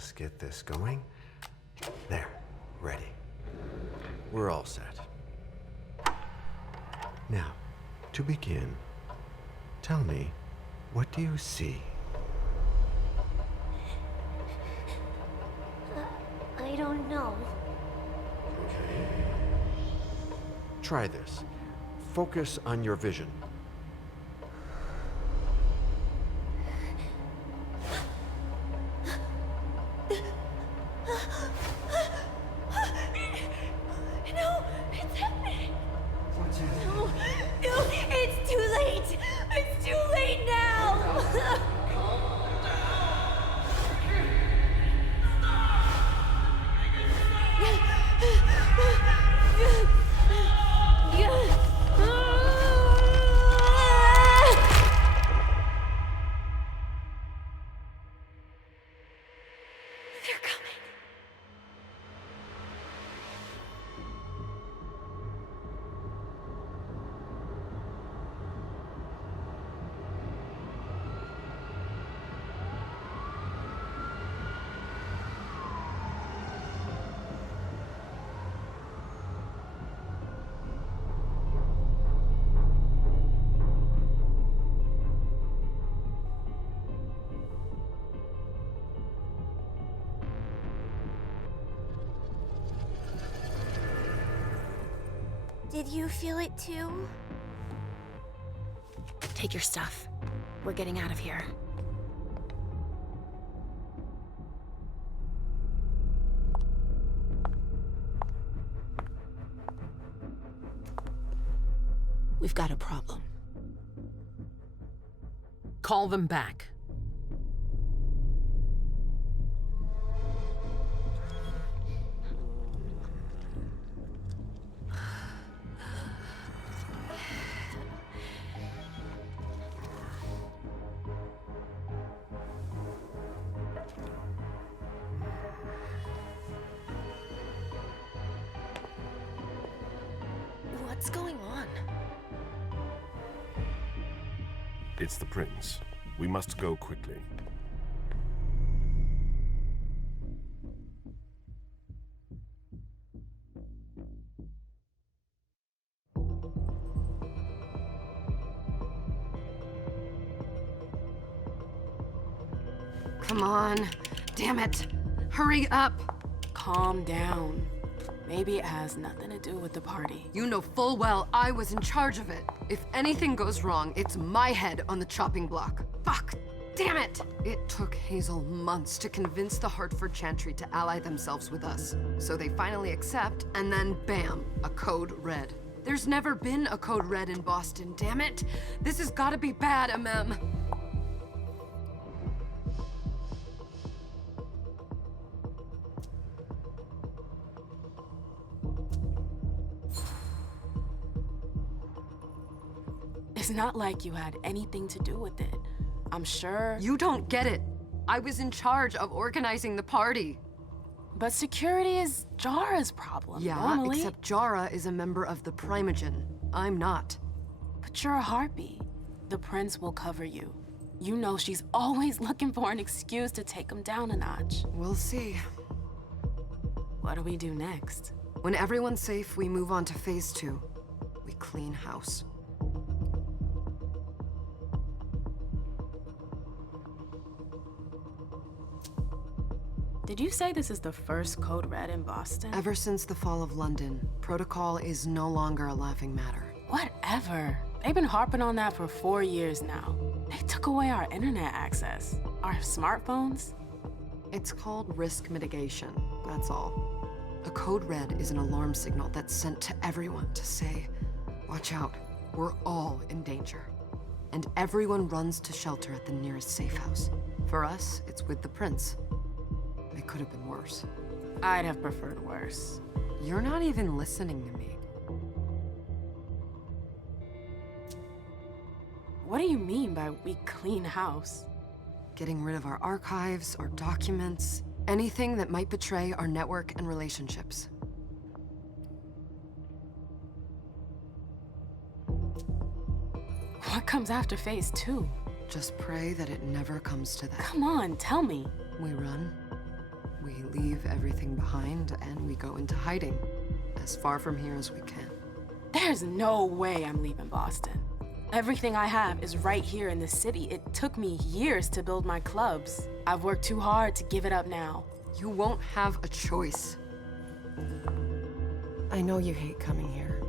just get this going. There, ready. We're all set. Now, to begin, tell me, what do you see? I don't know. Okay. Try this. Focus on your vision. No, it's happening. What's happening? No, it's too late. It's too late now. They're coming. Did you feel it too? Take your stuff. We're getting out of here. We've got a problem. Call them back. What's going on? It's the prince. We must go quickly. Come on. Damn it. Hurry up. Calm down. Maybe it has nothing to do with the party. You know full well I was in charge of it. If anything goes wrong, it's my head on the chopping block. Fuck! Damn it! It took Hazel months to convince the Hartford Chantry to ally themselves with us. So they finally accept, and then bam, a code red. There's never been a code red in Boston, damn it! This has gotta be bad, MM. It's not like you had anything to do with it. I'm sure. You don't get it. I was in charge of organizing the party. But security is Jara's problem, Yeah, normally. except Jara is a member of the Primogen. I'm not. But you're a harpy. The prince will cover you. You know she's always looking for an excuse to take him down a notch. We'll see. What do we do next? When everyone's safe, we move on to phase 2. We clean house. Did you say this is the first code red in Boston? Ever since the fall of London, protocol is no longer a laughing matter. Whatever. They've been harping on that for 4 years now. They took away our internet access. Our smartphones. It's called risk mitigation, that's all. A code red is an alarm signal that's sent to everyone to say, watch out, we're all in danger. And everyone runs to shelter at the nearest safe house. For us, it's with the prince. It could have been worse. I'd have preferred worse. You're not even listening to me. What do you mean by we clean house? Getting rid of our archives, our documents, anything that might betray our network and relationships. What comes after phase 2? Just pray that it never comes to that. Come on, tell me. We run, We leave everything behind and we go into hiding, as far from here as we can. There's no way I'm leaving Boston. Everything I have is right here in the city. It took me years to build my clubs. I've worked too hard to give it up now. You won't have a choice. I know you hate coming here.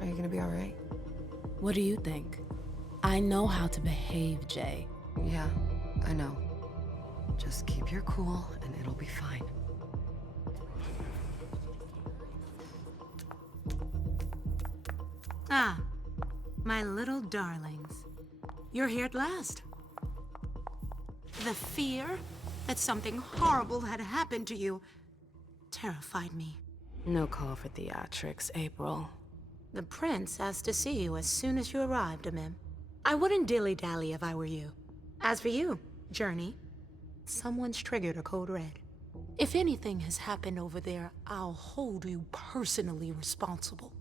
Are you gonna be all right? What do you think? I know how to behave, Jay. Yeah, I know. Just keep your cool and it'll be fine. Ah, my little darlings. You're here at last. The fear that something horrible had happened to you terrified me. No call for theatrics, April. The prince asked to see you as soon as you arrived, Amim. I wouldn't dilly-dally if I were you. As for you, Journey, someone's triggered a code red. If anything has happened over there, I'll hold you personally responsible.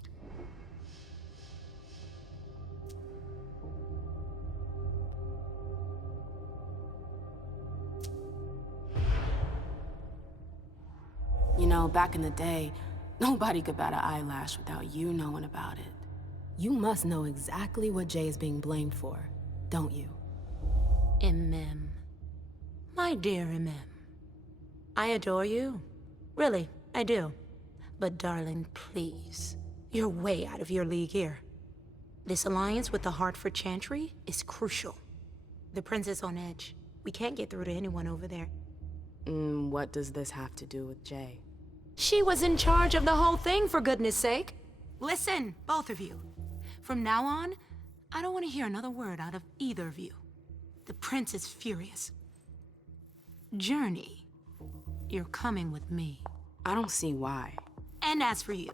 You know, back in the day, nobody could bat an eyelash without you knowing about it. You must know exactly what Jay is being blamed for, don't you? Imem. My dear Imem. I adore you. Really, I do. But darling, please. You're way out of your league here. This alliance with the Hartford Chantry is crucial. The prince is on edge. We can't get through to anyone over there. What does this have to do with Jay? She was in charge of the whole thing, for goodness sake. Listen, both of you. From now on, I don't want to hear another word out of either of you. The prince is furious. Journey, you're coming with me. I don't see why. And as for you,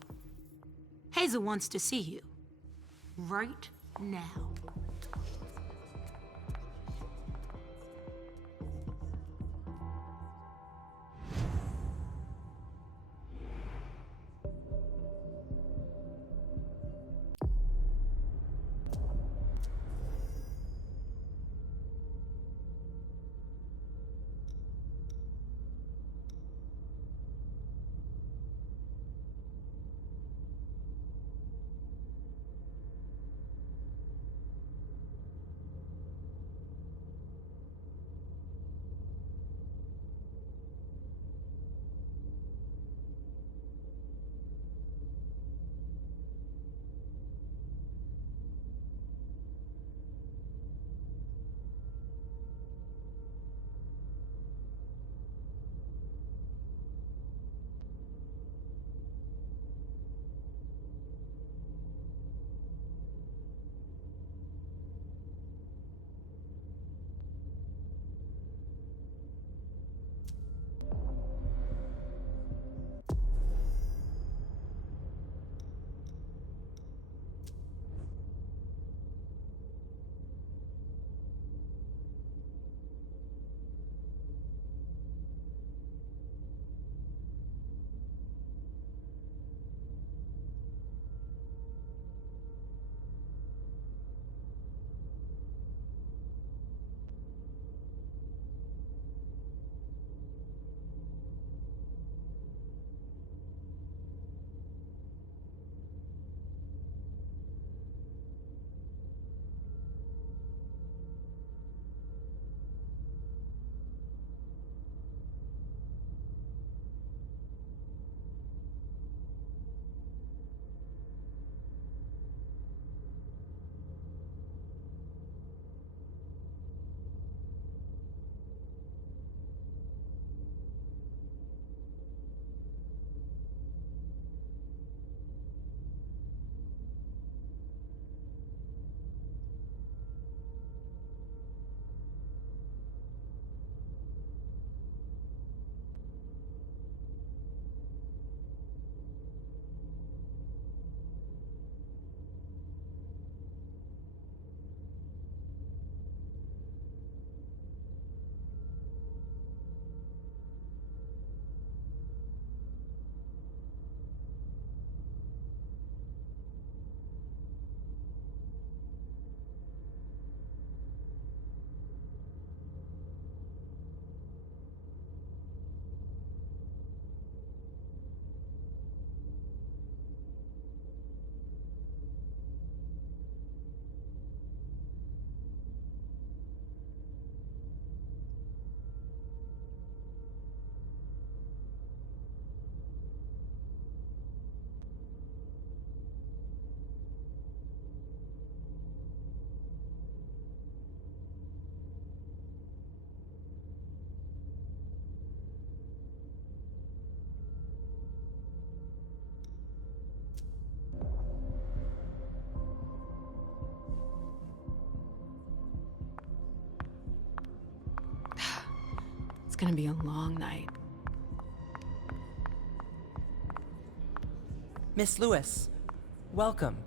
Hazel wants to see you. Right now. gonna be a long night. Miss Lewis, welcome.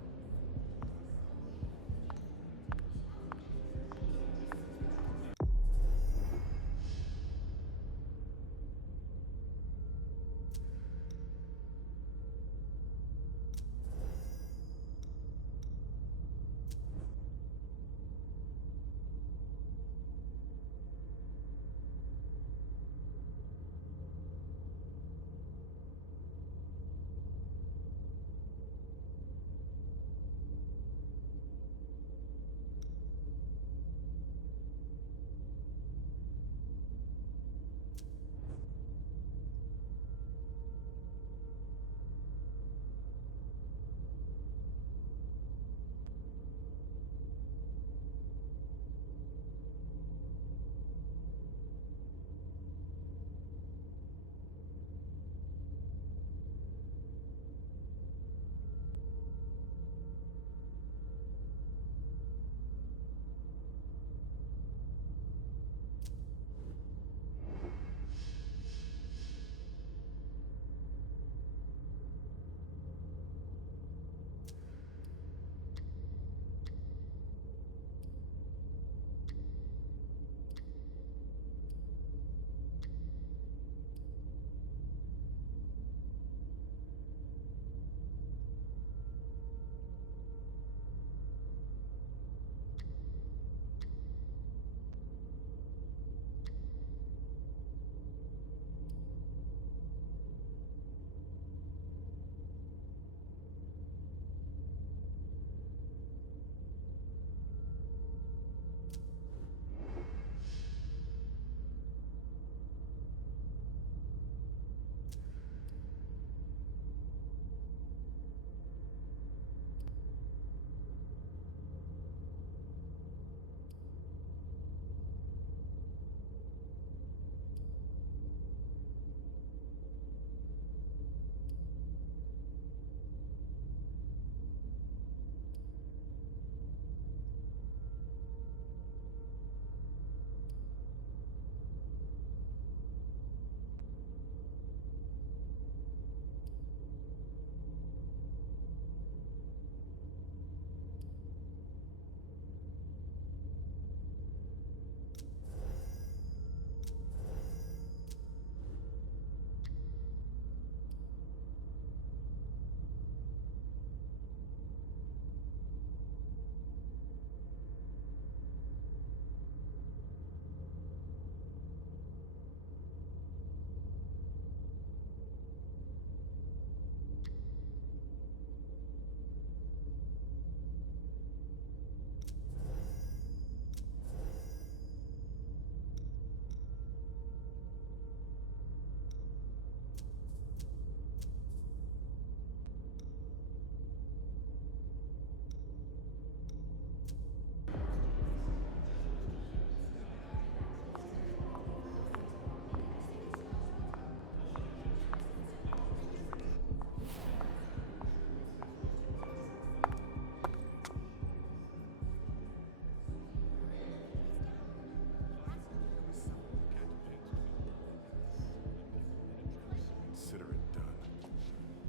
Consider it done.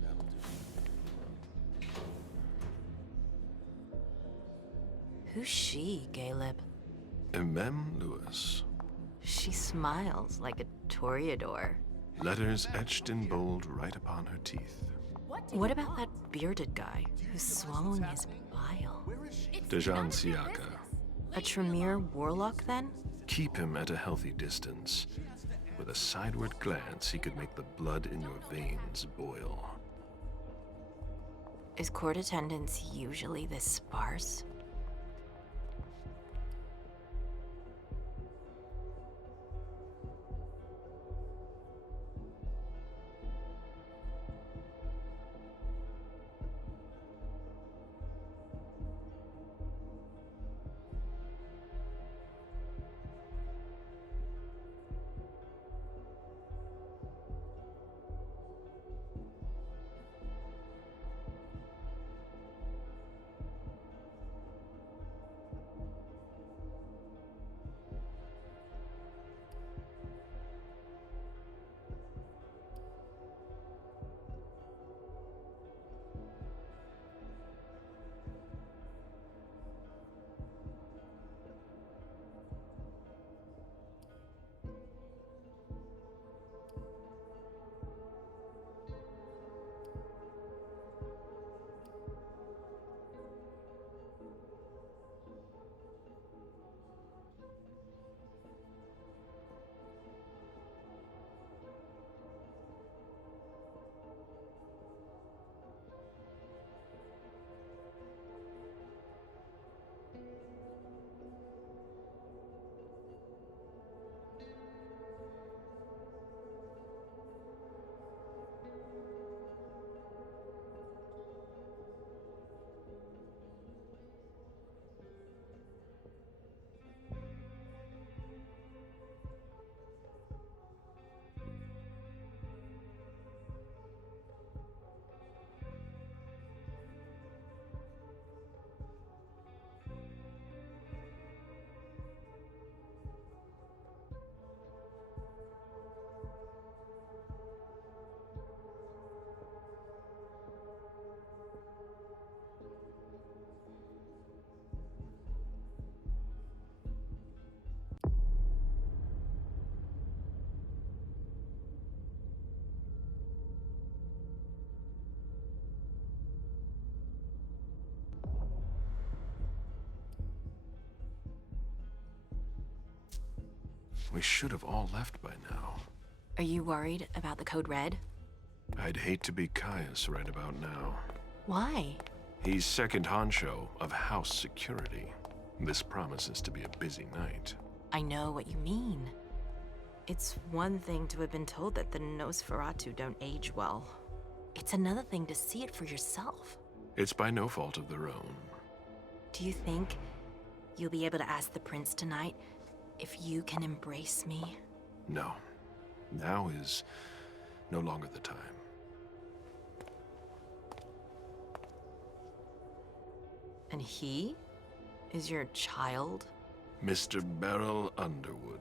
That'll do. Who's she, Caleb? Mem Lewis. She smiles like a toreador. Letters etched in bold right upon her teeth. What about that bearded guy who's swallowing his bile? Dejan Siaka. A Tremere warlock, then? Keep him at a healthy distance. With a sideward glance, he could make the blood in your veins boil. Is court attendance usually this sparse? We should have all left by now. Are you worried about the Code Red? I'd hate to be Caius right about now. Why? He's second honcho of house security. This promises to be a busy night. I know what you mean. It's one thing to have been told that the Nosferatu don't age well. It's another thing to see it for yourself. It's by no fault of their own. Do you think you'll be able to ask the prince tonight if you can embrace me? No. Now is no longer the time. And he is your child? Mr. Beryl Underwood.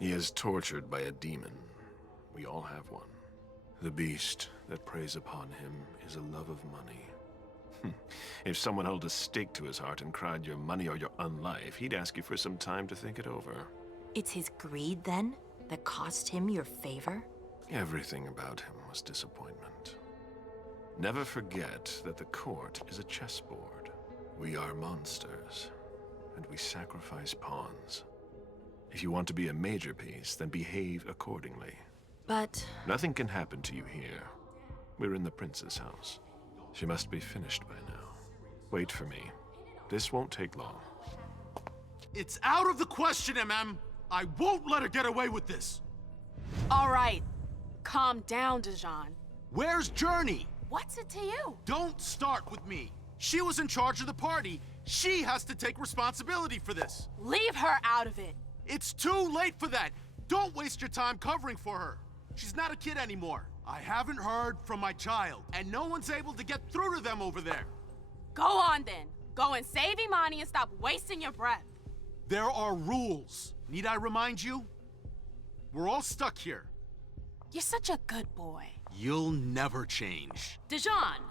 He is tortured by a demon. We all have one. The beast that preys upon him is a love of money. If someone held a stake to his heart and cried your money or your unlife, he'd ask you for some time to think it over. It's his greed, then, that cost him your favor? Everything about him was disappointment. Never forget that the court is a chessboard. We are monsters, and we sacrifice pawns. If you want to be a major piece, then behave accordingly. But... Nothing can happen to you here. We're in the prince's house. She must be finished by now. Wait for me. This won't take long. It's out of the question, MM! I won't let her get away with this! All right. Calm down, Dijon. Where's Journey? What's it to you? Don't start with me. She was in charge of the party. She has to take responsibility for this. Leave her out of it. It's too late for that. Don't waste your time covering for her. She's not a kid anymore. I haven't heard from my child, and no one's able to get through to them over there. Go on then. Go and save Imani and stop wasting your breath. There are rules. Need I remind you? We're all stuck here. You're such a good boy. You'll never change. Dijon!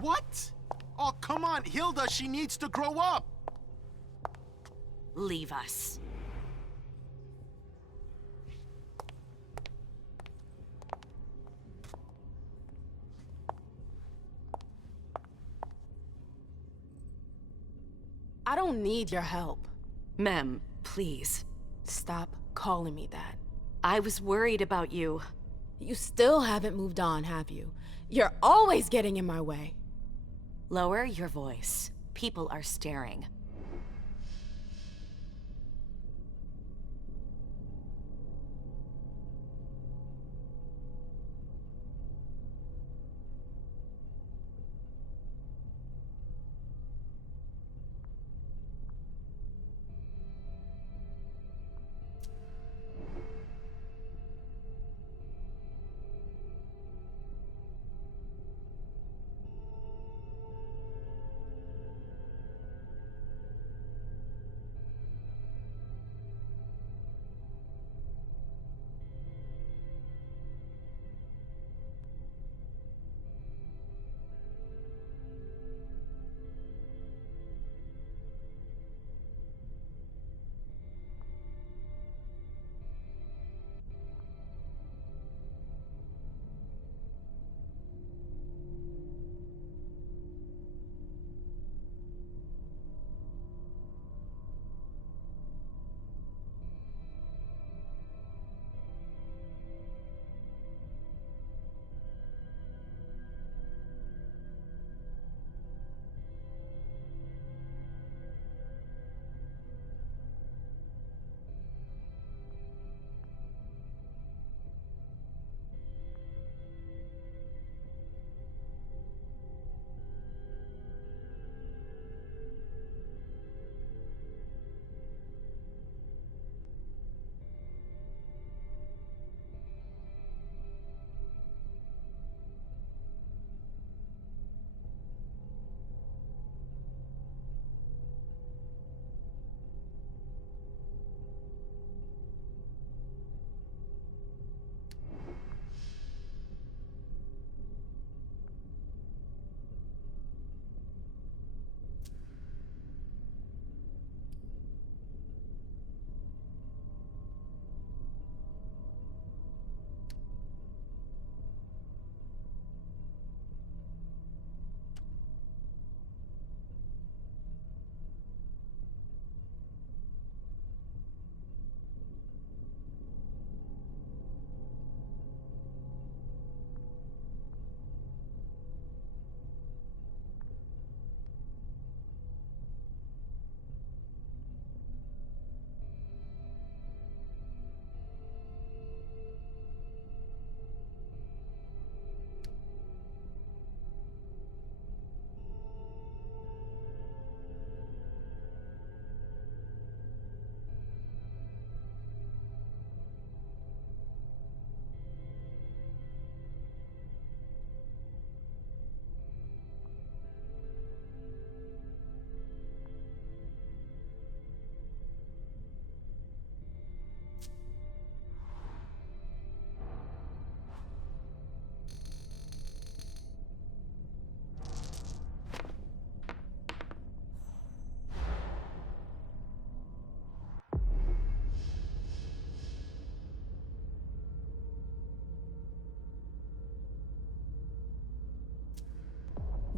What? Oh, come on, Hilda, she needs to grow up. Leave us. I don't need your help. Mem, please. Stop calling me that. I was worried about you. You still haven't moved on, have you? You're always getting in my way. Lower your voice. People are staring.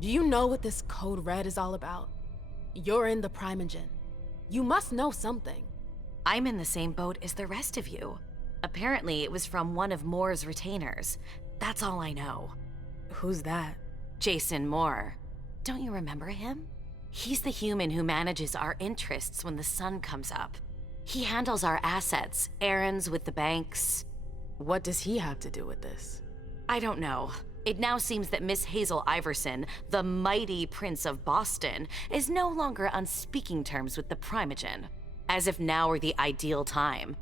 Do you know what this Code Red is all about? You're in the Primogen. You must know something. I'm in the same boat as the rest of you. Apparently, it was from one of Moore's retainers. That's all I know. Who's that? Jason Moore. Don't you remember him? He's the human who manages our interests when the sun comes up. He handles our assets, errands with the banks. What does he have to do with this? I don't know. It now seems that Miss Hazel Iverson, the mighty Prince of Boston, is no longer on speaking terms with the Primogen. As if now were the ideal time.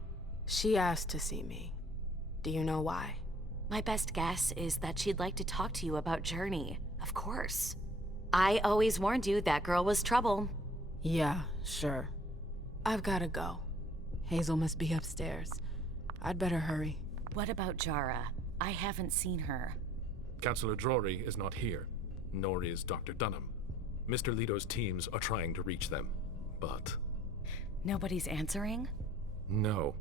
She asked to see me. Do you know why? My best guess is that she'd like to talk to you about Journey, of course. I always warned you that girl was trouble. Yeah, sure. I've gotta go. Hazel must be upstairs. I'd better hurry. What about Jara? I haven't seen her. Councillor Drury is not here, nor is Dr. Dunham. Mr. Leto's teams are trying to reach them, but... Nobody's answering? No.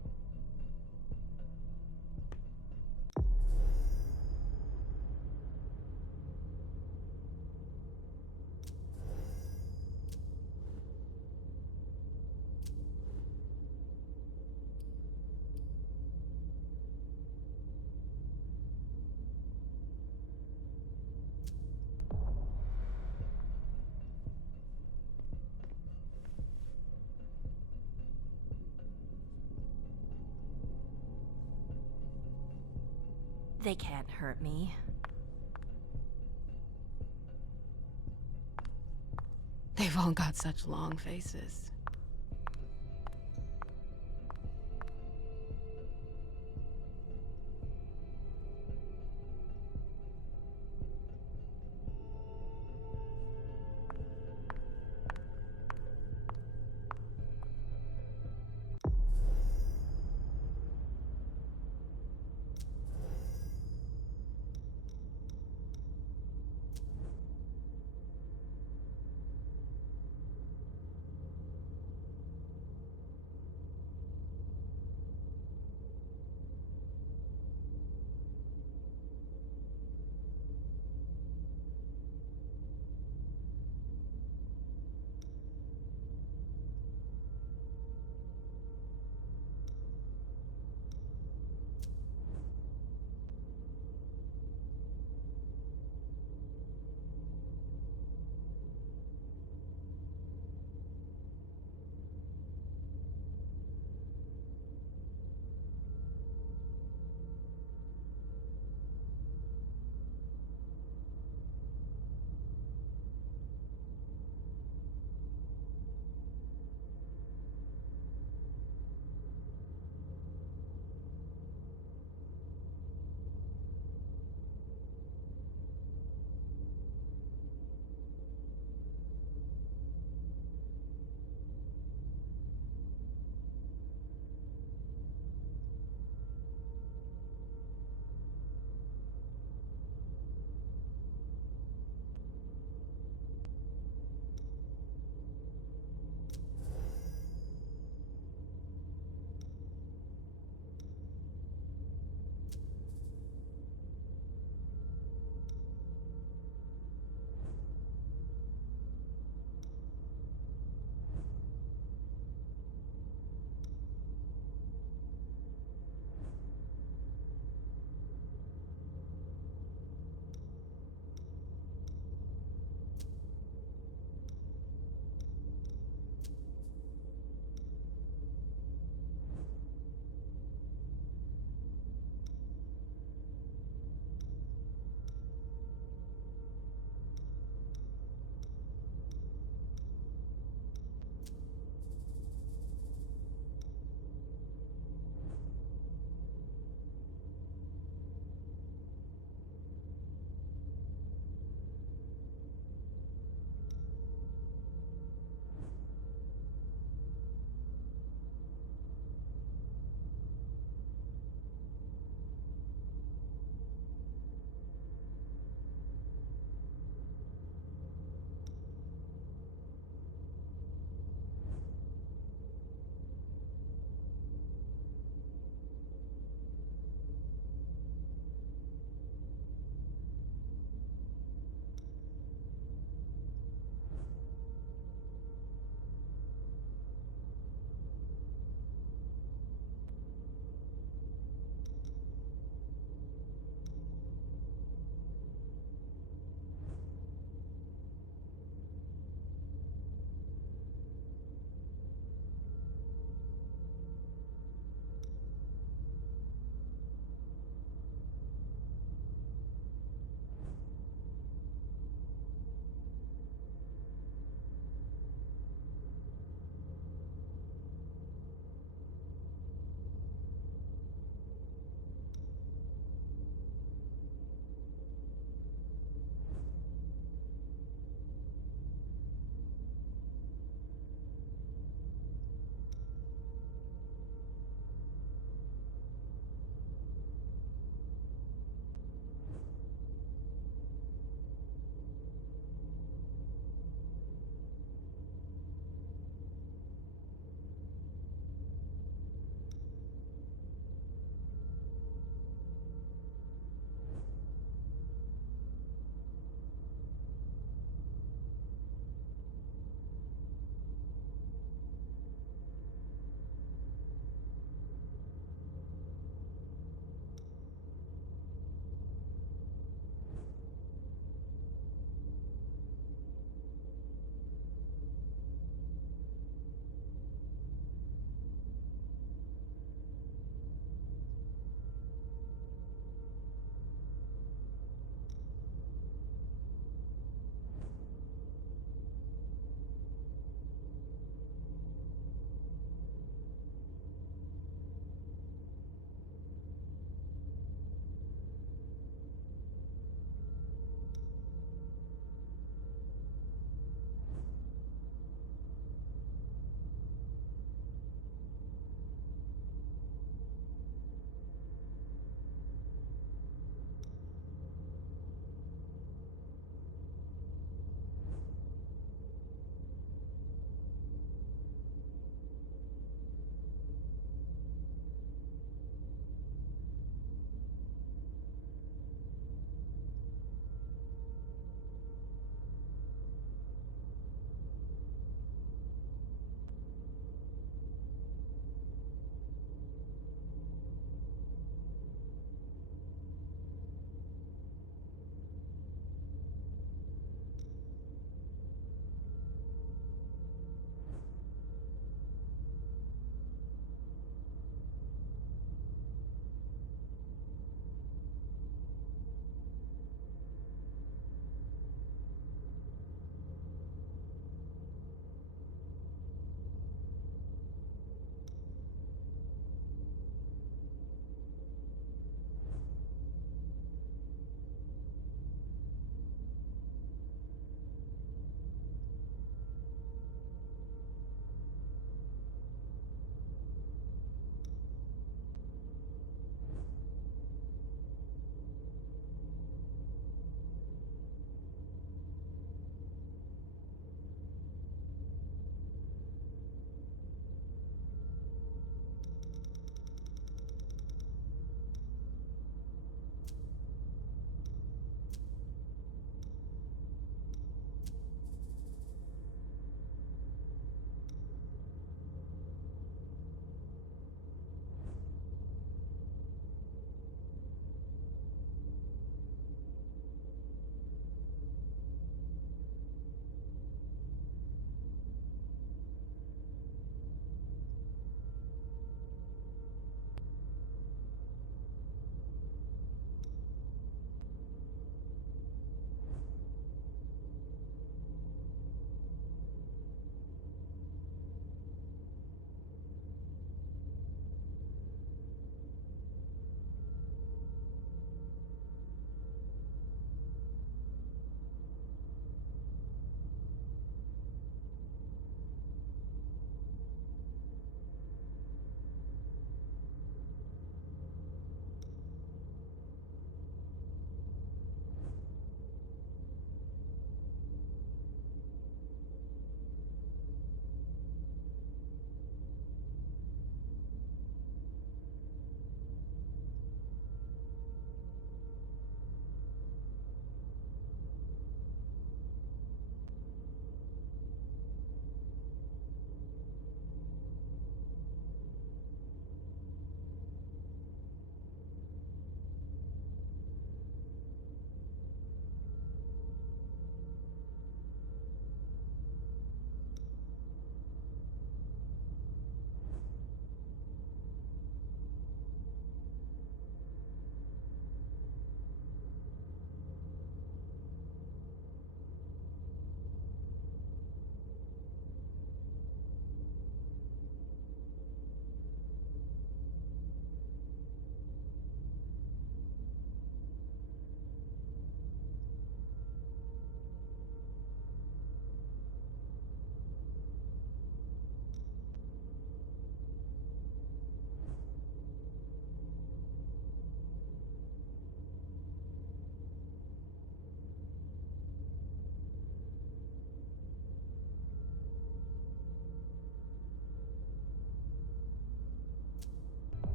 They can't hurt me. They've all got such long faces.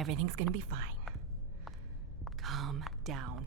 Everything's gonna be fine. Calm down.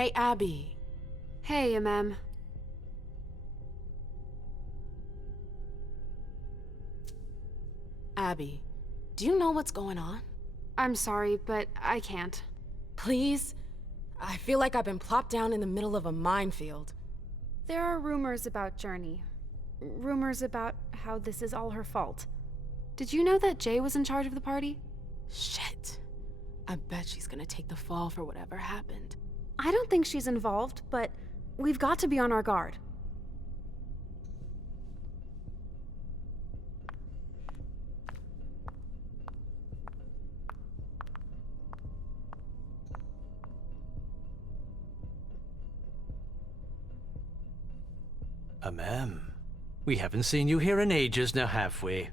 Hey, Abby. Hey, MM. Abby, do you know what's going on? I'm sorry, but I can't. Please? I feel like I've been plopped down in the middle of a minefield. There are rumors about Journey. Rumors about how this is all her fault. Did you know that Jay was in charge of the party? Shit. I bet she's gonna take the fall for whatever happened. I don't think she's involved, but we've got to be on our guard. Ma'am, we haven't seen you here in ages now, have we?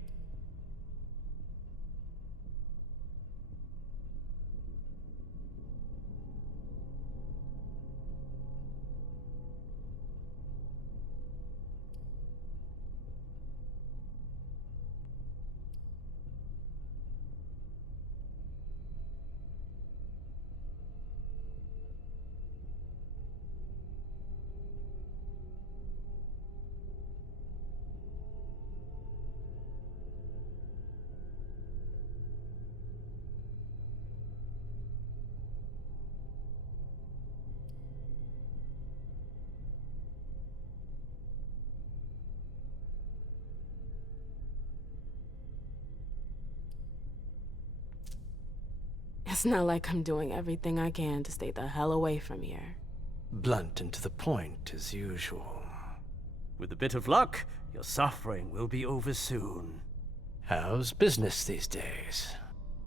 It's not like I'm doing everything I can to stay the hell away from here. Blunt and to the point, as usual. With a bit of luck, your suffering will be over soon. How's business these days?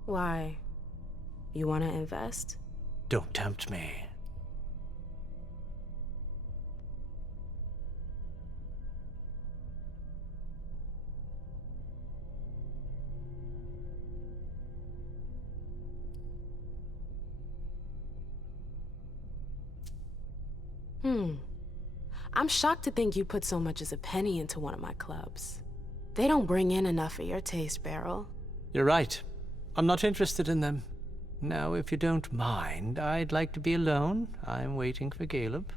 Why? You want to invest? Don't tempt me. I'm shocked to think you put so much as a penny into one of my clubs. They don't bring in enough for your taste, Beryl. You're right. I'm not interested in them. Now, if you don't mind, I'd like to be alone. I'm waiting for Caleb.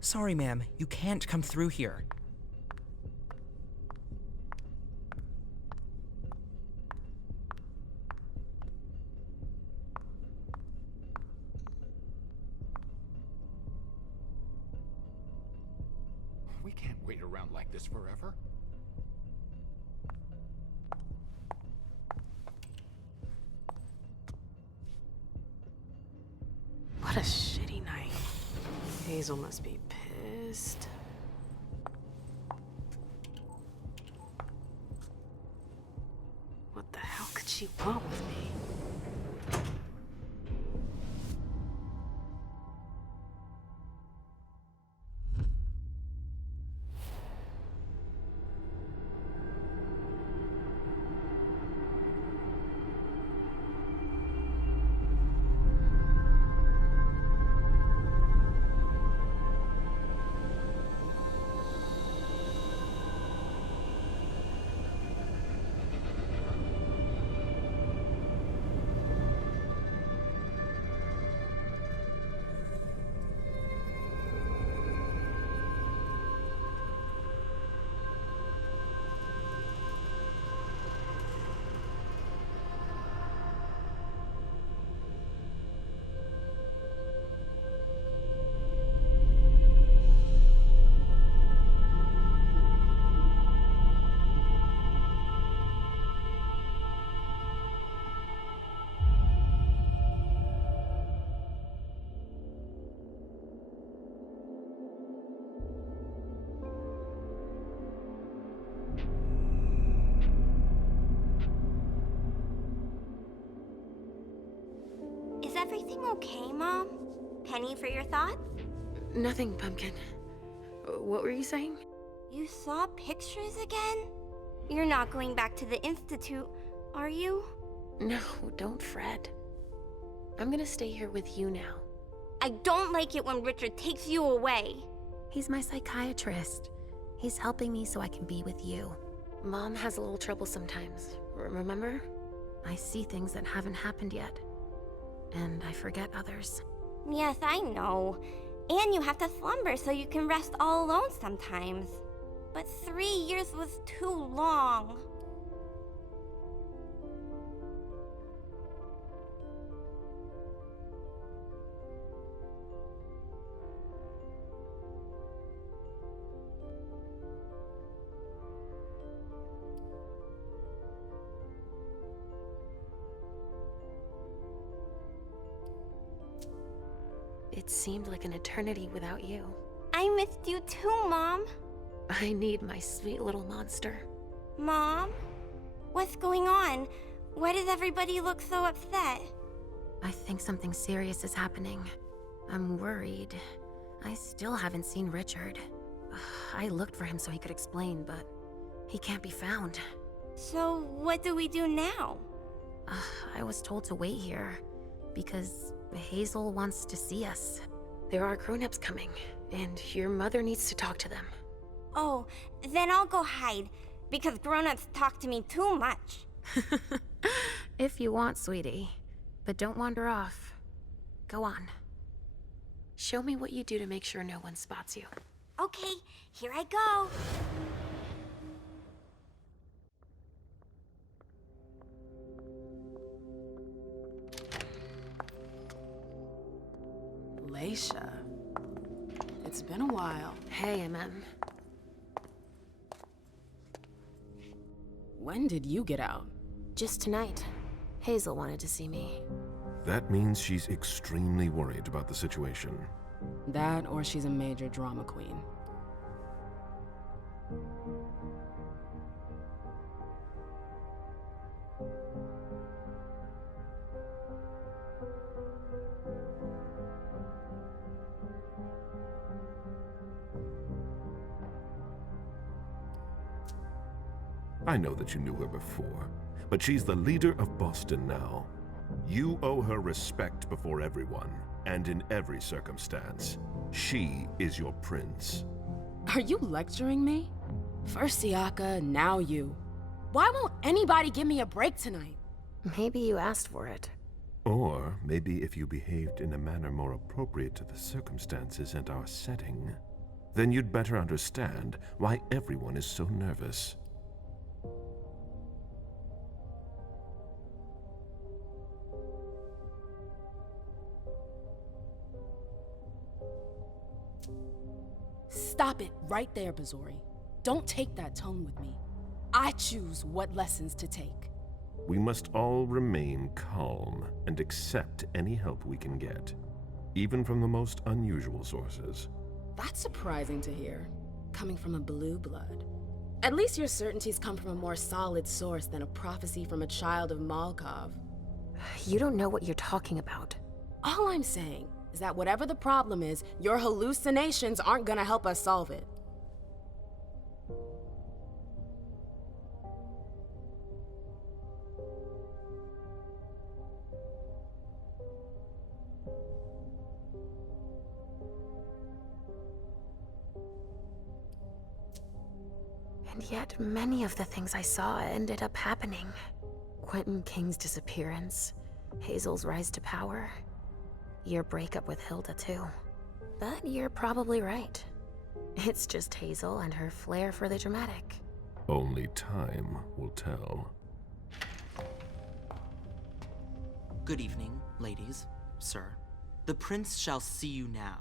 Sorry, ma'am. You can't come through here. We can't wait around like this forever. What a shitty night. Hazel must be pissed. What the hell could she want with me? Is everything okay, Mom? Penny for your thoughts? Nothing, Pumpkin. What were you saying? You saw pictures again? You're not going back to the Institute, are you? No, don't fret. I'm gonna stay here with you now. I don't like it when Richard takes you away. He's my psychiatrist. He's helping me so I can be with you. Mom has a little trouble sometimes, remember? I see things that haven't happened yet. And I forget others. Yes, I know. And you have to slumber so you can rest all alone sometimes. But 3 years was too long. It seemed like an eternity without you. I missed you too, Mom. I need my sweet little monster. Mom? What's going on? Why does everybody look so upset? I think something serious is happening. I'm worried. I still haven't seen Richard. I looked for him so he could explain, but he can't be found. So what do we do now? I was told to wait here, because Hazel wants to see us. There are grown-ups coming, and your mother needs to talk to them. Oh, then I'll go hide, because grown-ups talk to me too much. If you want, sweetie. But don't wander off. Go on. Show me what you do to make sure no one spots you. Okay, here I go. Leisha. It's been a while. Hey, MM. When did you get out? Just tonight. Hazel wanted to see me. That means she's extremely worried about the situation. That, or she's a major drama queen. I know that you knew her before, but she's the leader of Boston now. You owe her respect before everyone, and in every circumstance. She is your prince. Are you lecturing me? First Siaka, now you. Why won't anybody give me a break tonight? Maybe you asked for it. Or maybe if you behaved in a manner more appropriate to the circumstances and our setting, then you'd better understand why everyone is so nervous. Stop it right there, Bazori. Don't take that tone with me. I choose what lessons to take. We must all remain calm and accept any help we can get, even from the most unusual sources. That's surprising to hear, coming from a blue blood. At least your certainties come from a more solid source than a prophecy from a child of Malkov. You don't know what you're talking about. All I'm saying is that whatever the problem is, your hallucinations aren't gonna help us solve it. And yet, many of the things I saw ended up happening. Quentin King's disappearance, Hazel's rise to power, your breakup with Hilda, too. But you're probably right. It's just Hazel and her flair for the dramatic. Only time will tell. Good evening, ladies, sir. The prince shall see you now.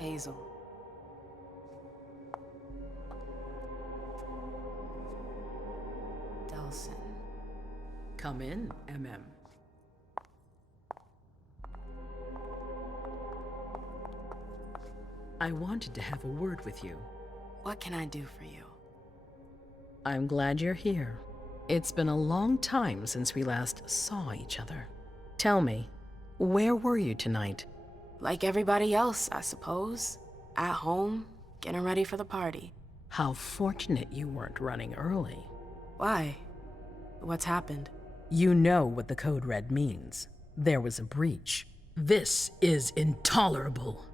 Hazel. Delsin. Come in, MM. I wanted to have a word with you. What can I do for you? I'm glad you're here. It's been a long time since we last saw each other. Tell me, where were you tonight? Like everybody else, I suppose. At home, getting ready for the party. How fortunate you weren't running early. Why? What's happened? You know what the Code Red means. There was a breach. This is intolerable.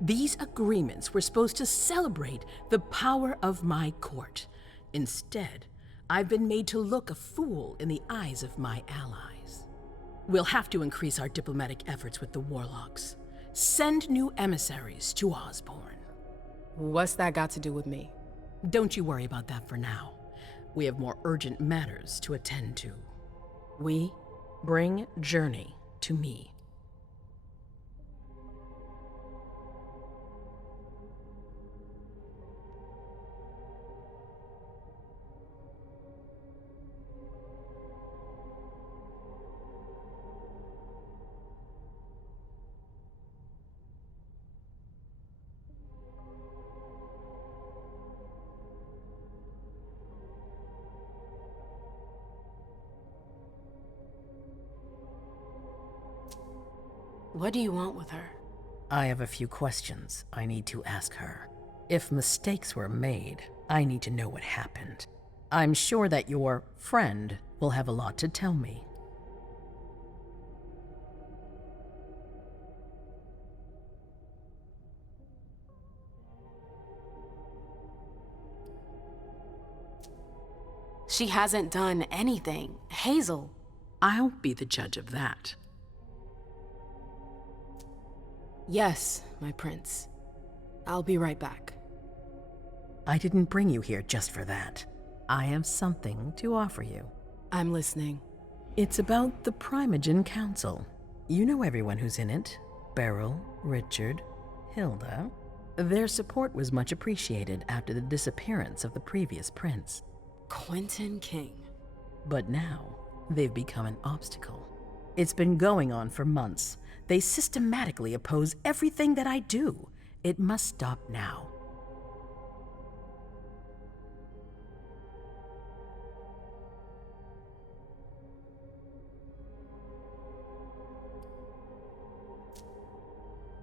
These agreements were supposed to celebrate the power of my court. Instead, I've been made to look a fool in the eyes of my allies. We'll have to increase our diplomatic efforts with the Warlocks. Send new emissaries to Osborne. What's that got to do with me? Don't you worry about that for now. We have more urgent matters to attend to. We bring Journey to me. What do you want with her? I have a few questions I need to ask her. If mistakes were made, I need to know what happened. I'm sure that your friend will have a lot to tell me. She hasn't done anything. Hazel. I'll be the judge of that. Yes, my prince. I'll be right back. I didn't bring you here just for that. I have something to offer you. I'm listening. It's about the Primogen Council. You know everyone who's in it. Beryl, Richard, Hilda. Their support was much appreciated after the disappearance of the previous prince. Quentin King. But now, they've become an obstacle. It's been going on for months. They systematically oppose everything that I do. It must stop now.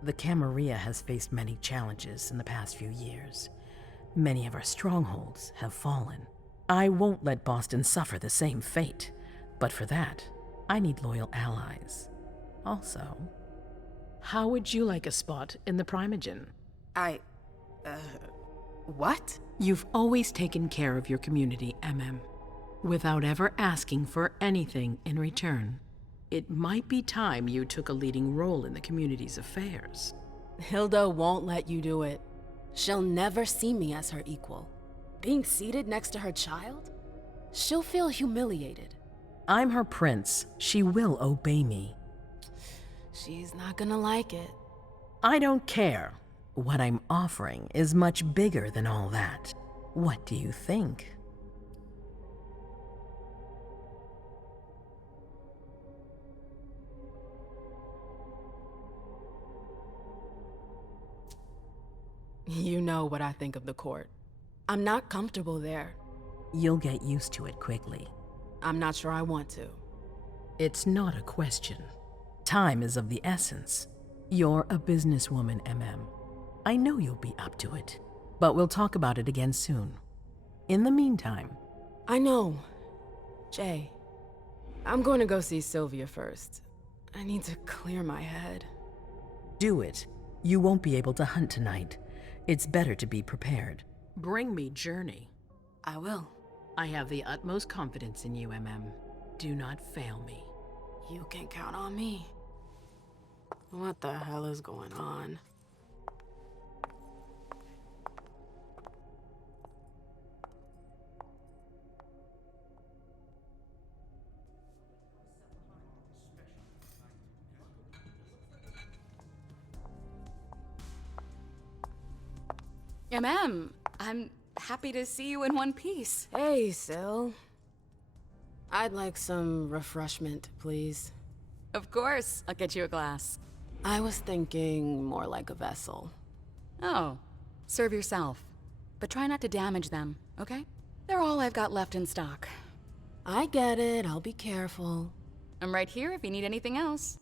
The Camarilla has faced many challenges in the past few years. Many of our strongholds have fallen. I won't let Boston suffer the same fate, but for that, I need loyal allies. Also, how would you like a spot in the Primogen? What? You've always taken care of your community, MM, without ever asking for anything in return. It might be time you took a leading role in the community's affairs. Hilda won't let you do it. She'll never see me as her equal. Being seated next to her child? She'll feel humiliated. I'm her prince. She will obey me. She's not gonna like it. I don't care. What I'm offering is much bigger than all that. What do you think? You know what I think of the court. I'm not comfortable there. You'll get used to it quickly. I'm not sure I want to. It's not a question. Time is of the essence. You're a businesswoman, MM. I know you'll be up to it, but we'll talk about it again soon. In the meantime... I know. Jay, I'm going to go see Sylvia first. I need to clear my head. Do it. You won't be able to hunt tonight. It's better to be prepared. Bring me Journey. I will. I have the utmost confidence in you, MM. Do not fail me. You can count on me. What the hell is going on? I'm happy to see you in one piece. Hey, Syl. I'd like some refreshment, please. Of course, I'll get you a glass. I was thinking more like a vessel. Oh, serve yourself. But try not to damage them, okay? They're all I've got left in stock. I get it, I'll be careful. I'm right here if you need anything else.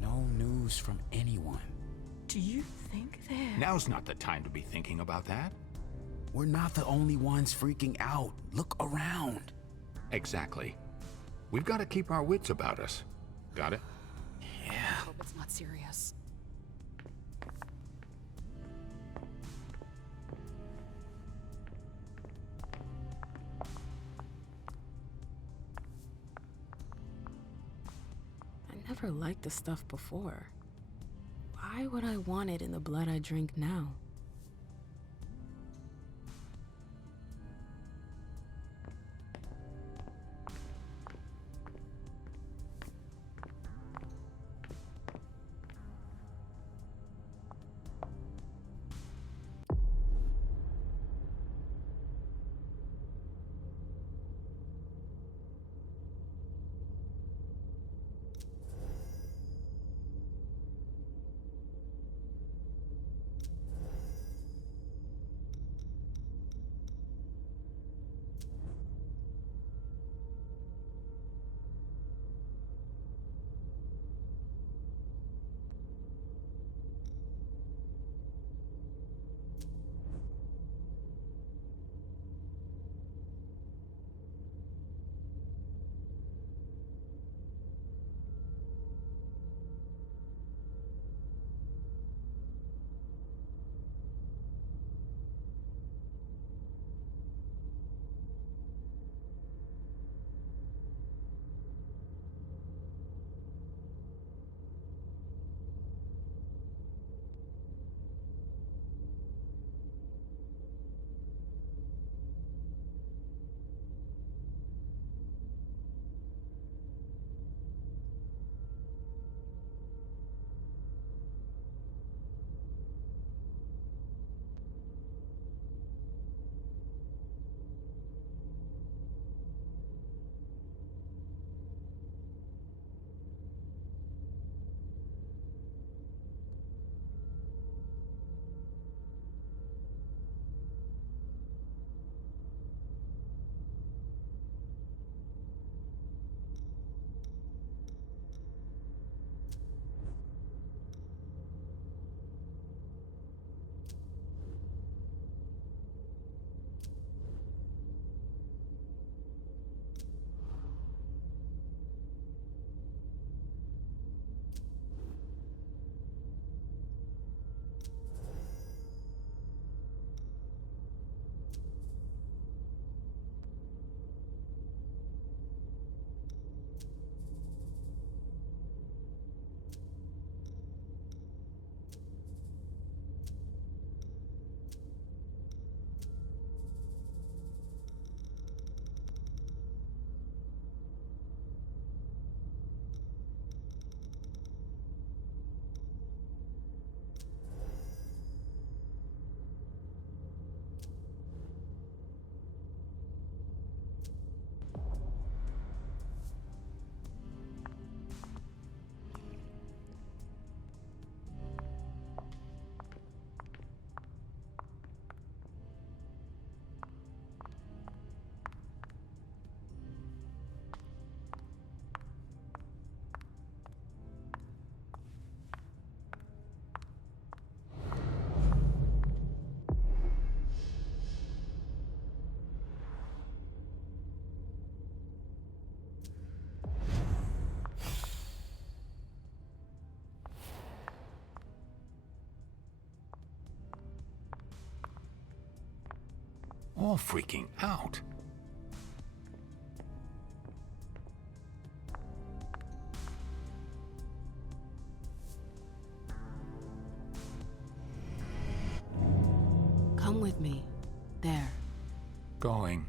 No news from anyone. Do you think they're... Now's not the time to be thinking about that. We're not the only ones freaking out. Look around. Exactly. We've got to keep our wits about us. Got it? Yeah. Hope it's not serious. I never liked this stuff before. Why would I want it in the blood I drink now? All freaking out. with me. There. Going.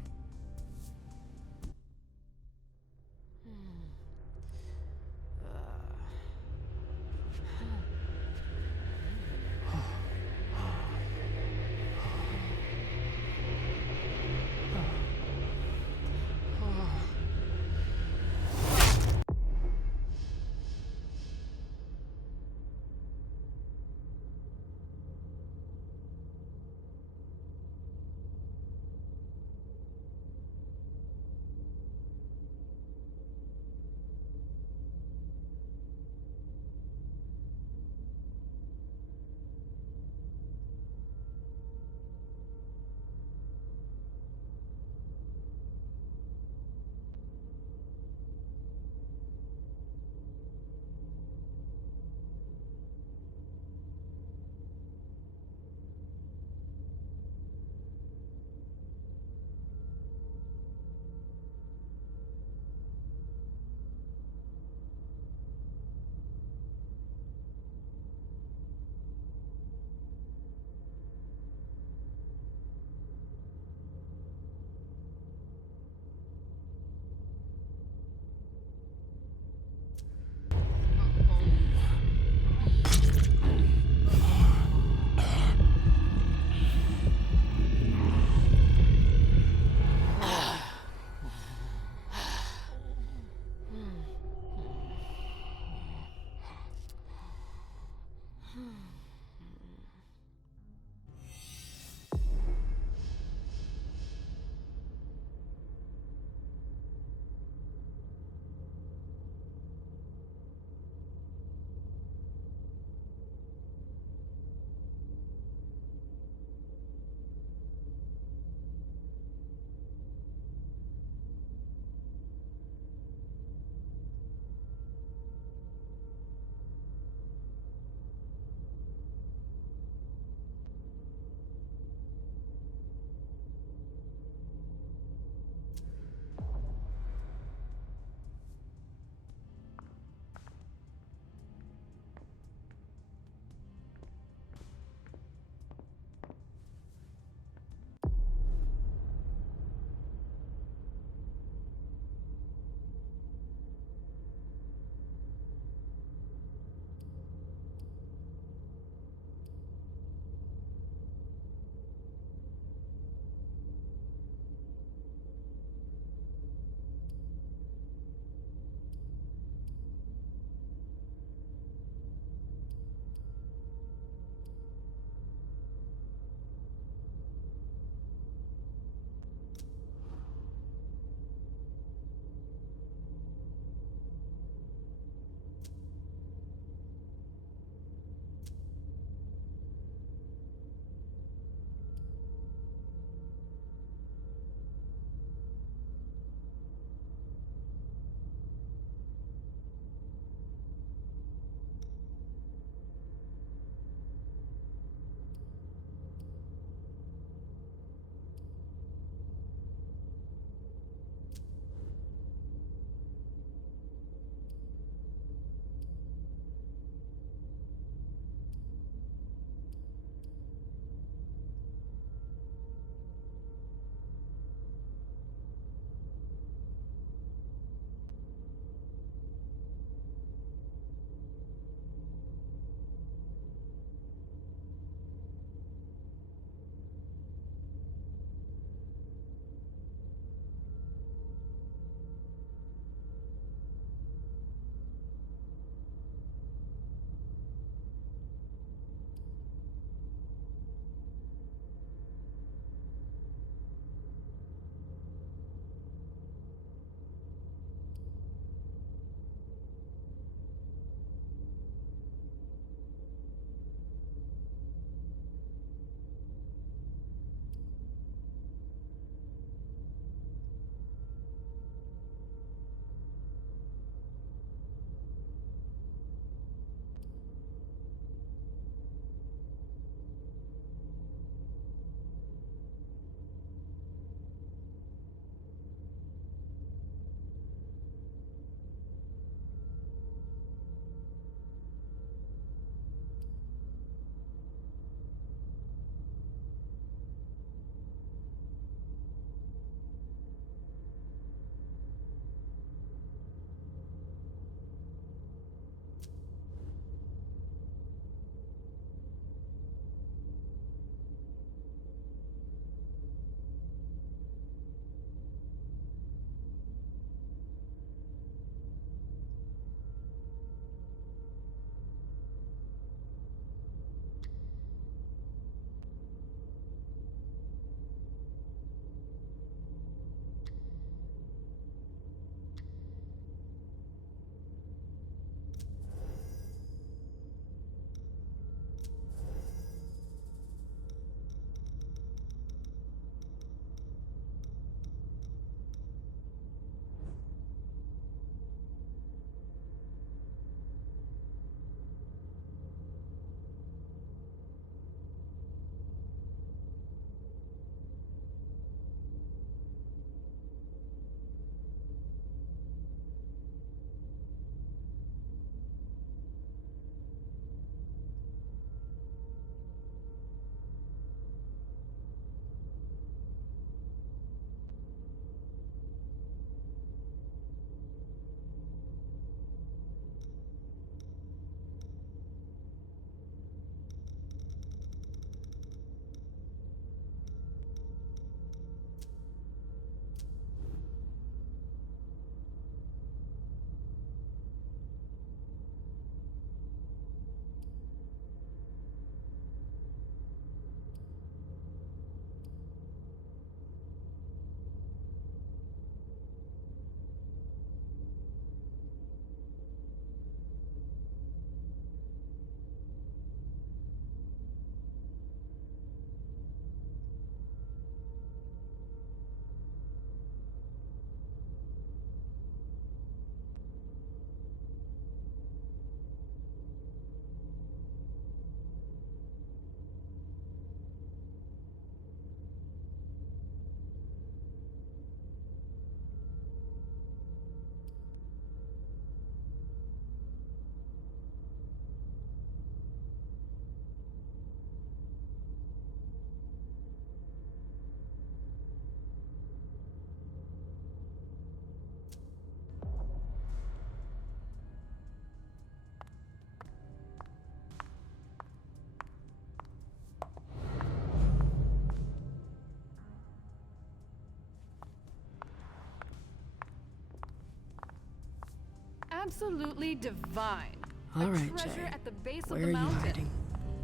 absolutely divine. All a right, treasure Jay. at the base Where of the are you mountain. hiding?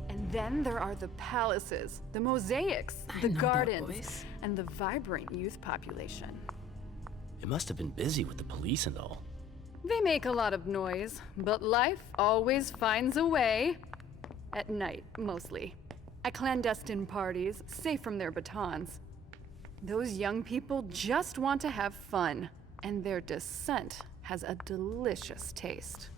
And then there are the palaces, the mosaics, the know that gardens, voice. and the vibrant youth population. It must have been busy with the police and all. They make a lot of noise, but life always finds a way. At night, mostly. At clandestine parties, safe from their batons. Those young people just want to have fun, and their descent has a delicious taste.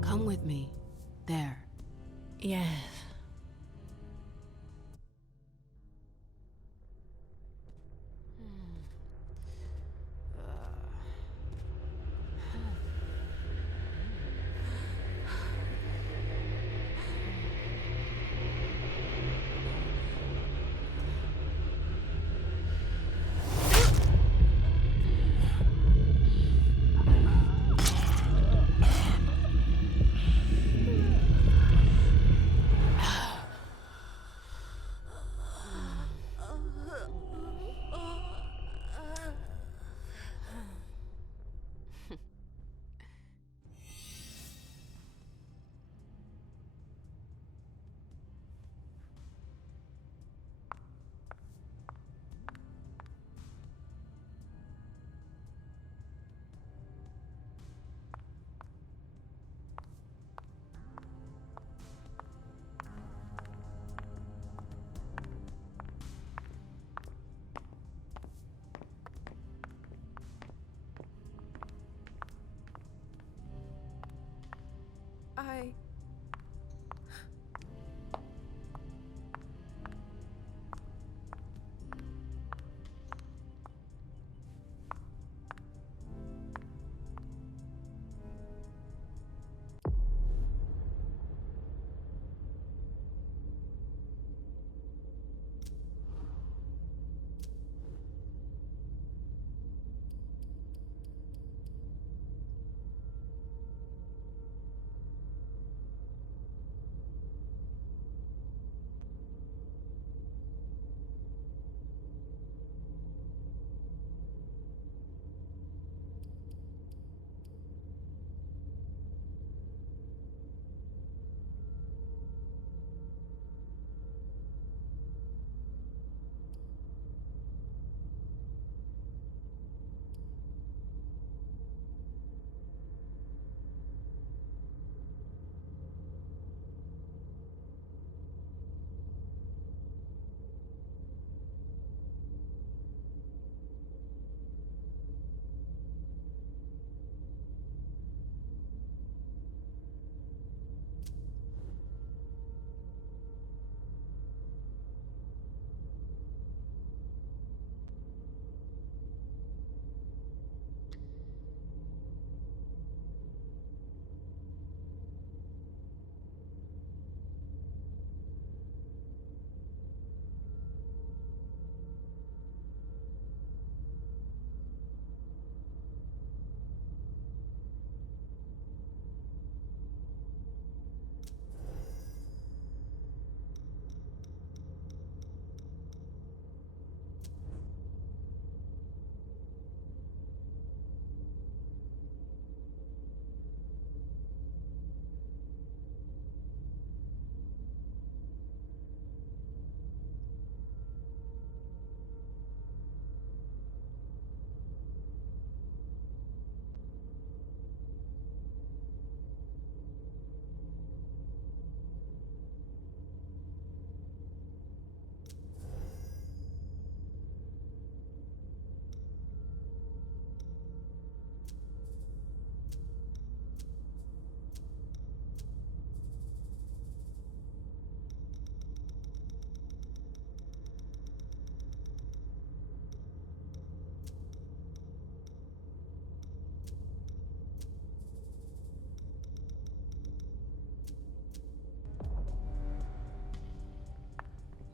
Come with me. There. Yes. I...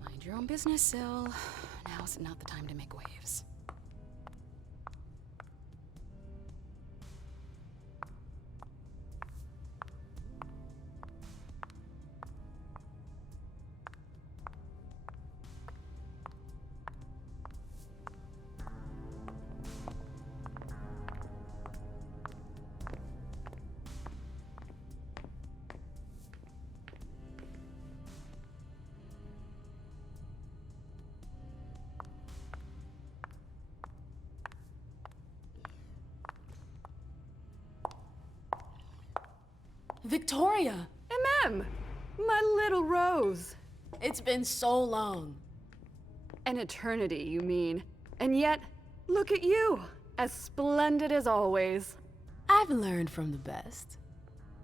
Mind your own business, Syl. Now's not the time to make waves. Victoria! My little Rose. It's been so long. An eternity, you mean. And yet, look at you, as splendid as always. I've learned from the best.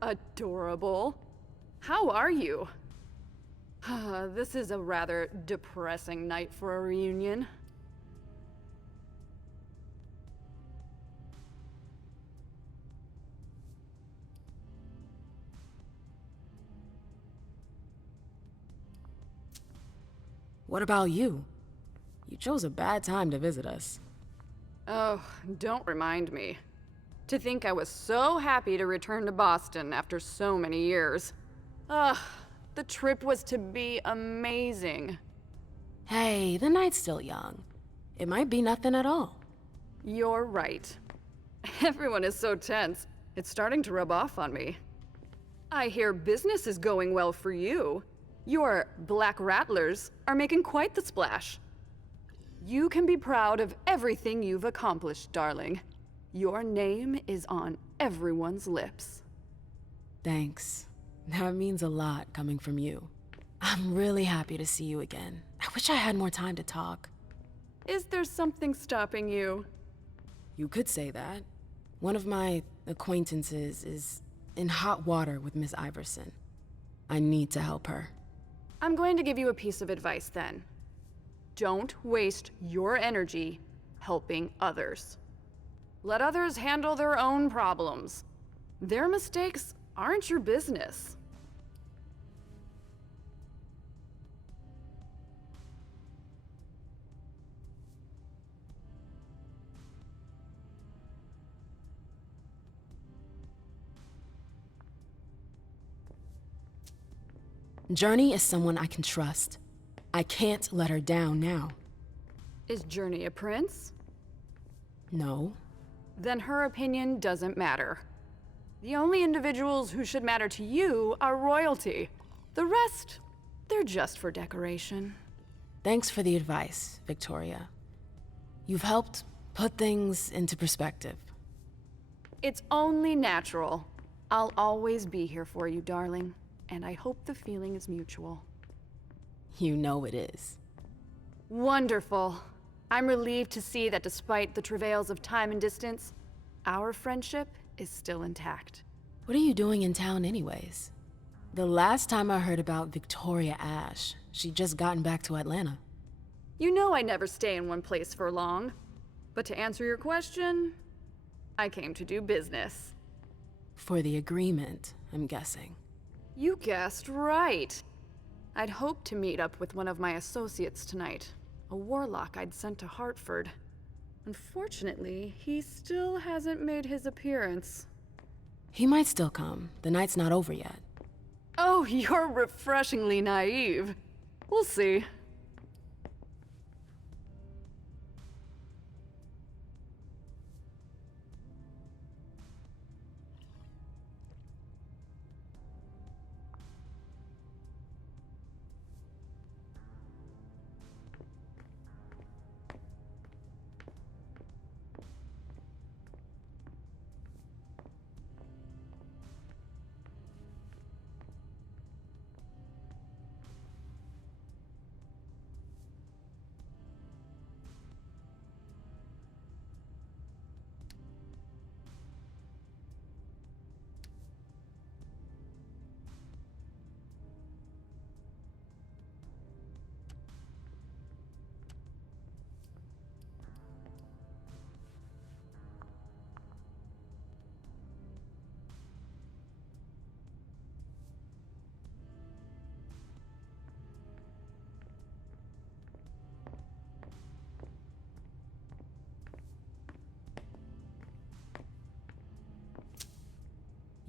Adorable. How are you? This is a rather depressing night for a reunion. What about you? You chose a bad time to visit us. Oh, don't remind me. To think I was so happy to return to Boston after so many years. The trip was to be amazing. Hey, the night's still young. It might be nothing at all. You're right. Everyone is so tense. It's starting to rub off on me. I hear business is going well for you. Your Black Rattlers are making quite the splash. You can be proud of everything you've accomplished, darling. Your name is on everyone's lips. Thanks. That means a lot coming from you. I'm really happy to see you again. I wish I had more time to talk. Is there something stopping you? You could say that. One of my acquaintances is in hot water with Miss Iverson. I need to help her. I'm going to give you a piece of advice then. Don't waste your energy helping others. Let others handle their own problems. Their mistakes aren't your business. Journey is someone I can trust. I can't let her down now. Is Journey a prince? No. Then her opinion doesn't matter. The only individuals who should matter to you are royalty. The rest, they're just for decoration. Thanks for the advice, Victoria. You've helped put things into perspective. It's only natural. I'll always be here for you, darling. And I hope the feeling is mutual. You know it is. Wonderful. I'm relieved to see that despite the travails of time and distance, our friendship is still intact. What are you doing in town anyways? The last time I heard about Victoria Ash, she'd just gotten back to Atlanta. You know I never stay in one place for long. But to answer your question, I came to do business. For the agreement, I'm guessing. You guessed right. I'd hoped to meet up with one of my associates tonight, a warlock I'd sent to Hartford. Unfortunately, he still hasn't made his appearance. He might still come. The night's not over yet. Oh, you're refreshingly naive. We'll see.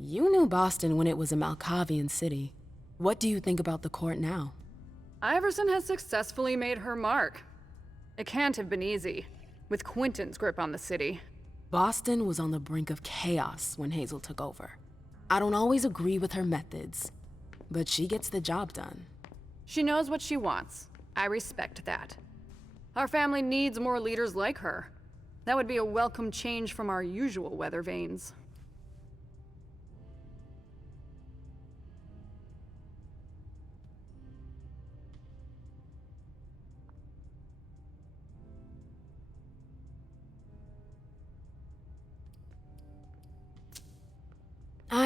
You knew Boston when it was a Malkavian city. What do you think about the court now? Iverson has successfully made her mark. It can't have been easy, with Quentin's grip on the city. Boston was on the brink of chaos when Hazel took over. I don't always agree with her methods, but she gets the job done. She knows what she wants. I respect that. Our family needs more leaders like her. That would be a welcome change from our usual weather vanes.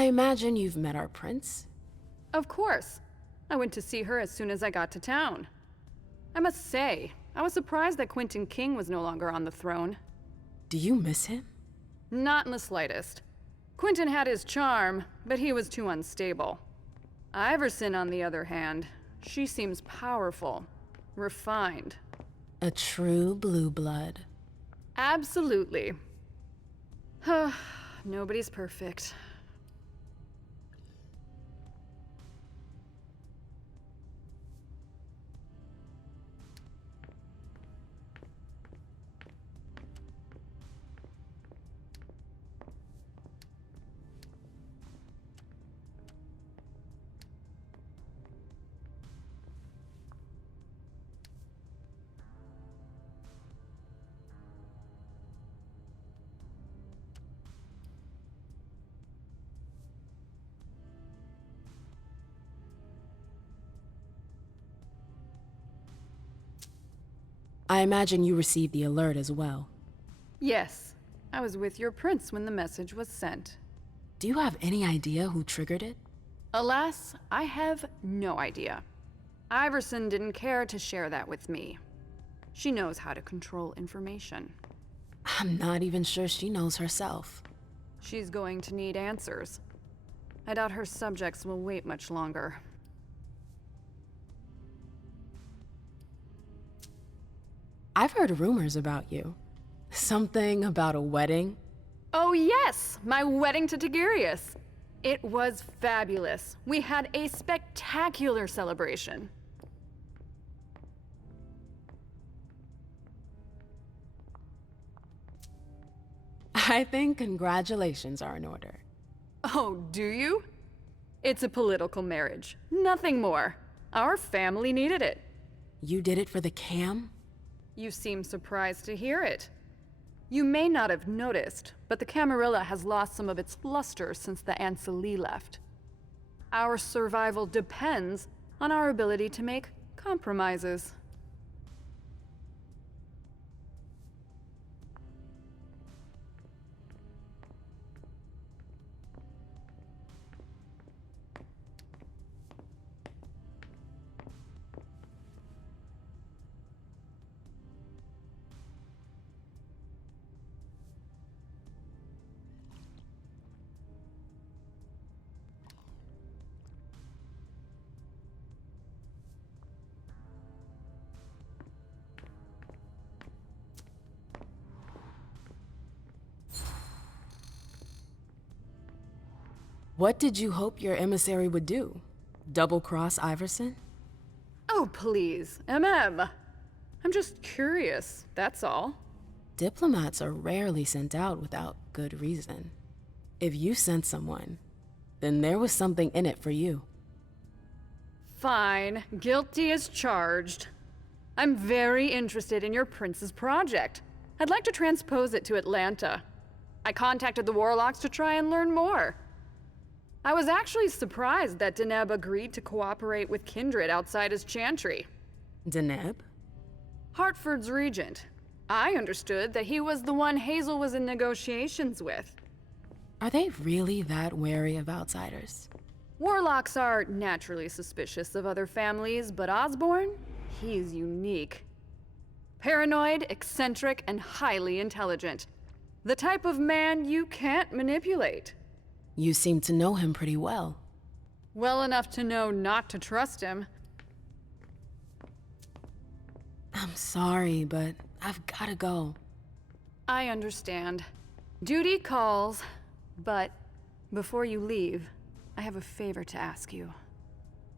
I imagine you've met our prince? Of course. I went to see her as soon as I got to town. I must say, I was surprised that Quentin King was no longer on the throne. Do you miss him? Not in the slightest. Quentin had his charm, but he was too unstable. Iverson, on the other hand, she seems powerful, refined. A true blue blood. Absolutely. Nobody's perfect. I imagine you received the alert as well. Yes, I was with your prince when the message was sent. Do you have any idea who triggered it? Alas, I have no idea. Iverson didn't care to share that with me. She knows how to control information. I'm not even sure she knows herself. She's going to need answers. I doubt her subjects will wait much longer. I've heard rumors about you. Something about a wedding? Oh yes, my wedding to Tigurius. It was fabulous. We had a spectacular celebration. I think congratulations are in order. Oh, do you? It's a political marriage, nothing more. Our family needed it. You did it for the cam? You seem surprised to hear it. You may not have noticed, but the Camarilla has lost some of its luster since the Ancili left. Our survival depends on our ability to make compromises. What did you hope your emissary would do? Double-cross Iverson? Oh, please, MM. I'm just curious, that's all. Diplomats are rarely sent out without good reason. If you sent someone, then there was something in it for you. Fine, guilty as charged. I'm very interested in your prince's project. I'd like to transpose it to Atlanta. I contacted the Warlocks to try and learn more. I was actually surprised that Deneb agreed to cooperate with Kindred outside his chantry. Deneb? Hartford's regent. I understood that he was the one Hazel was in negotiations with. Are they really that wary of outsiders? Warlocks are naturally suspicious of other families, but Osborne? He's unique. Paranoid, eccentric, and highly intelligent. The type of man you can't manipulate. You seem to know him pretty well. Well enough to know not to trust him. I'm sorry, but I've gotta go. I understand. Duty calls, but before you leave, I have a favor to ask you.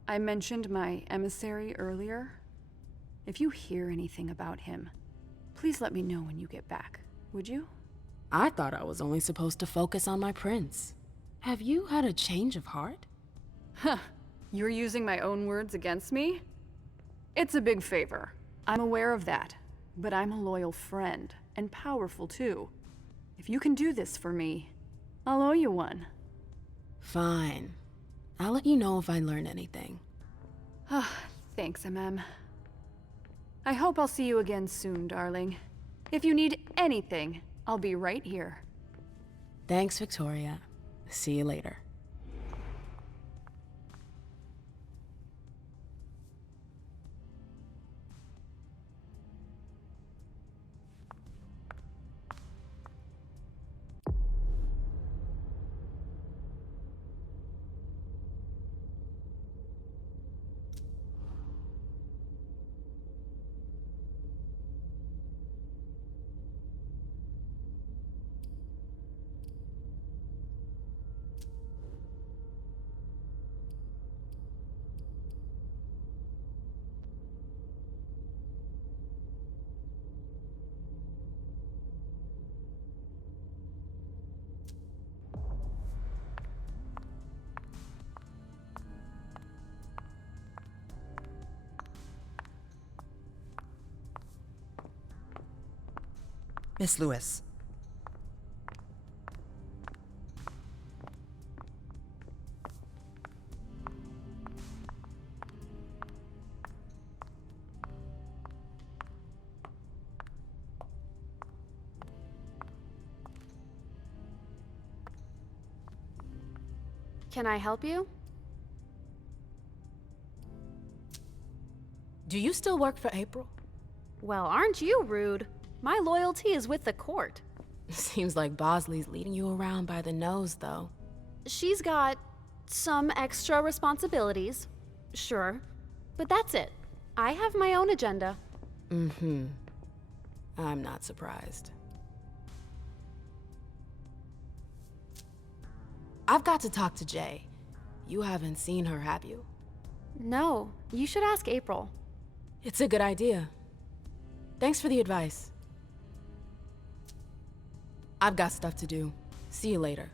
I mentioned my emissary earlier. If you hear anything about him, please let me know when you get back, would you? I thought I was only supposed to focus on my prince. Have you had a change of heart? Huh. You're using my own words against me? It's a big favor. I'm aware of that. But I'm a loyal friend, and powerful too. If you can do this for me, I'll owe you one. Fine. I'll let you know if I learn anything. Thanks, MM. I hope I'll see you again soon, darling. If you need anything, I'll be right here. Thanks, Victoria. See you later. Miss Lewis. Can I help you? Do you still work for April? Well, aren't you rude? My loyalty is with the court. Seems like Bosley's leading you around by the nose, though. She's got some extra responsibilities, sure, but that's it. I have my own agenda. Mm-hmm. I'm not surprised. I've got to talk to Jay. You haven't seen her, have you? No, you should ask April. It's a good idea. Thanks for the advice. I've got stuff to do. See you later.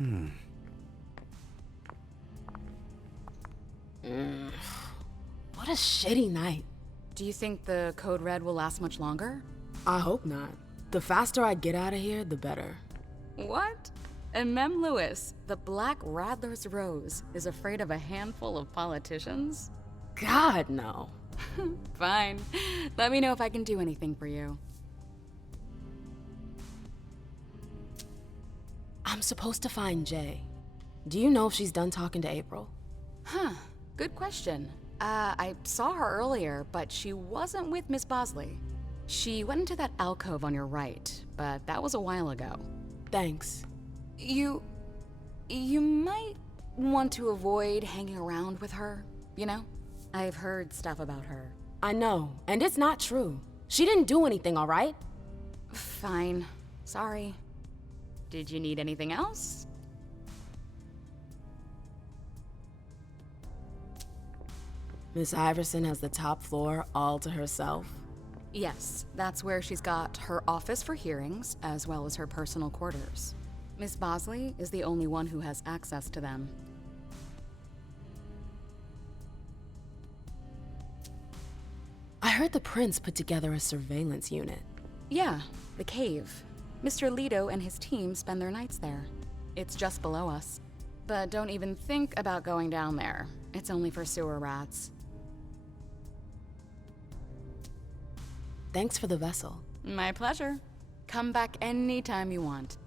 What a shitty night. Do you think the Code Red will last much longer? I hope not. The faster I get out of here, the better. What? And Mem Lewis, the Black Rattler's Rose, is afraid of a handful of politicians? God, no. Fine. Let me know if I can do anything for you. I'm supposed to find Jay. Do you know if she's done talking to April? Huh. Good question. I saw her earlier, but she wasn't with Miss Bosley. She went into that alcove on your right, but that was a while ago. Thanks. You might want to avoid hanging around with her, you know? I've heard stuff about her. I know, and it's not true. She didn't do anything, all right? Fine. Sorry. Did you need anything else? Miss Iverson has the top floor all to herself. Yes, that's where she's got her office for hearings, as well as her personal quarters. Miss Bosley is the only one who has access to them. I heard the prince put together a surveillance unit. Yeah, the cave. Mr. Leto and his team spend their nights there. It's just below us. But don't even think about going down there. It's only for sewer rats. Thanks for the vessel. My pleasure. Come back anytime you want.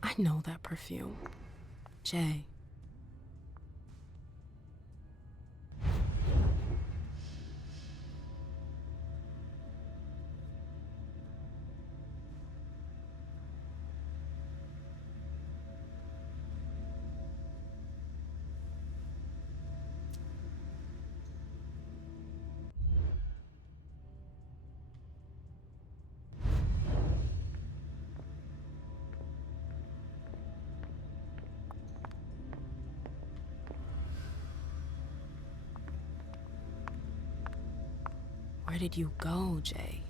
I know that perfume. Jay. Where did you go, Jay?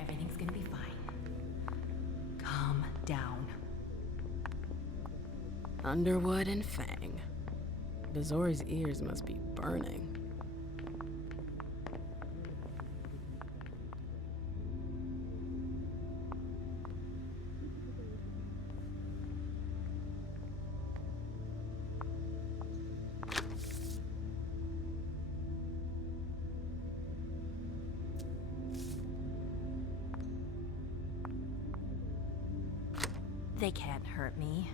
Everything's gonna be fine. Calm down. Underwood and Fang. Bazori's ears must be burning. They can't hurt me.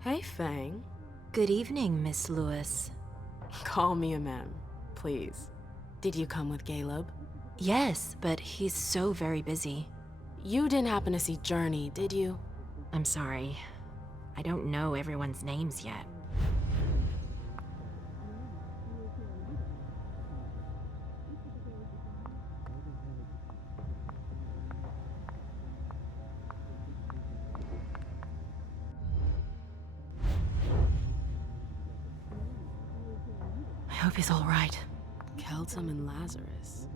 Hey, Fang. Good evening, Miss Lewis. Call me a ma'am, please. Did you come with Caleb? Yes, but he's so very busy. You didn't happen to see Journey, did you? I'm sorry. I don't know everyone's names yet. I hope he's all right. Keltum and Lazarus.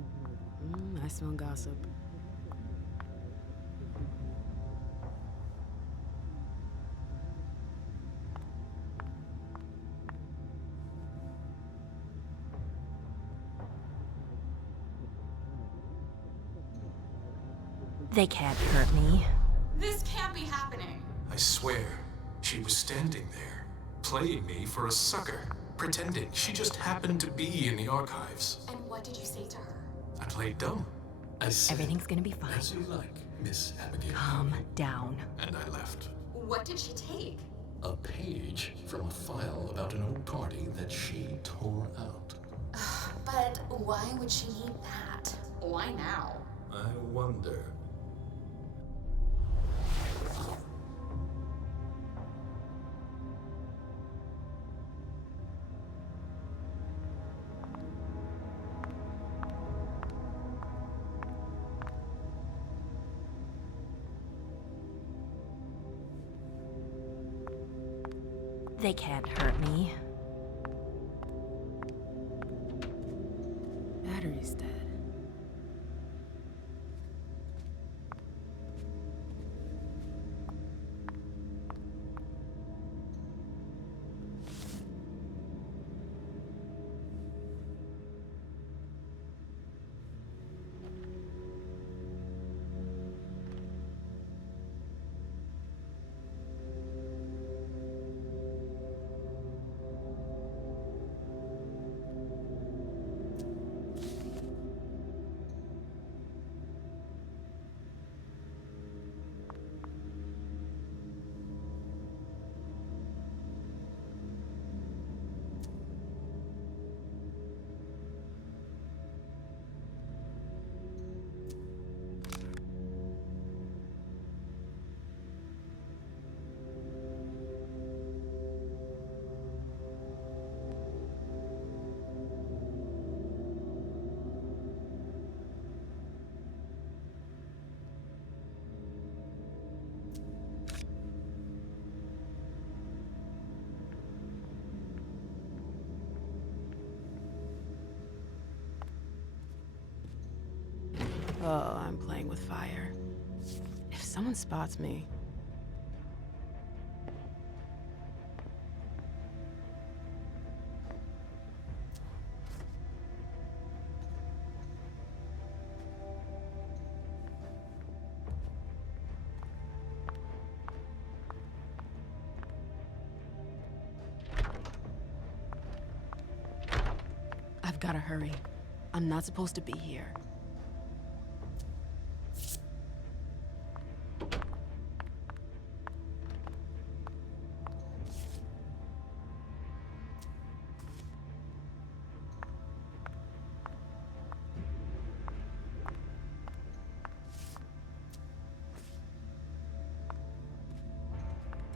I smell gossip. They can't hurt me. This can't be happening. I swear, she was standing there, playing me for a sucker, pretending she just happened to be in the archives. And what did you say to her? I played dumb. I said, Everything's gonna be fine. as you like, Miss Abigail. Calm down. And I left. What did she take? A page from a file about an old party that she tore out. But why would she need that? Why now? I wonder. They can't hurt me. Battery's dead. Oh, I'm playing with fire. If someone spots me... I've gotta hurry. I'm not supposed to be here.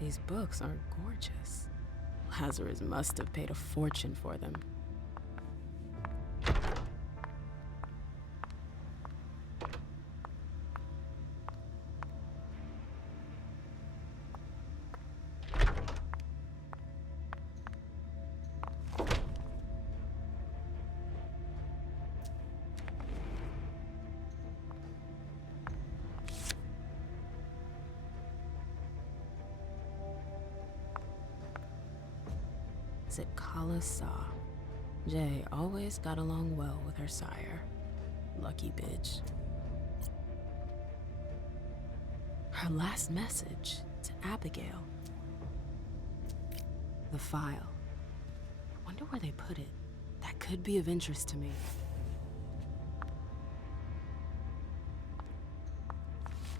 These books are gorgeous. Lazarus must have paid a fortune for them. Zitkala saw. Jay always got along well with her sire. Lucky bitch. Her last message to Abigail. The file. Wonder where they put it. That could be of interest to me.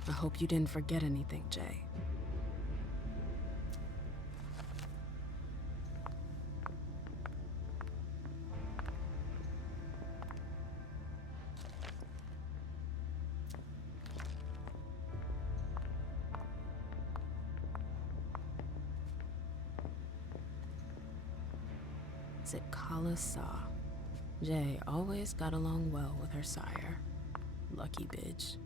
I hope you didn't forget anything, Jay. Zitkala saw. Jay always got along well with her sire. Lucky bitch.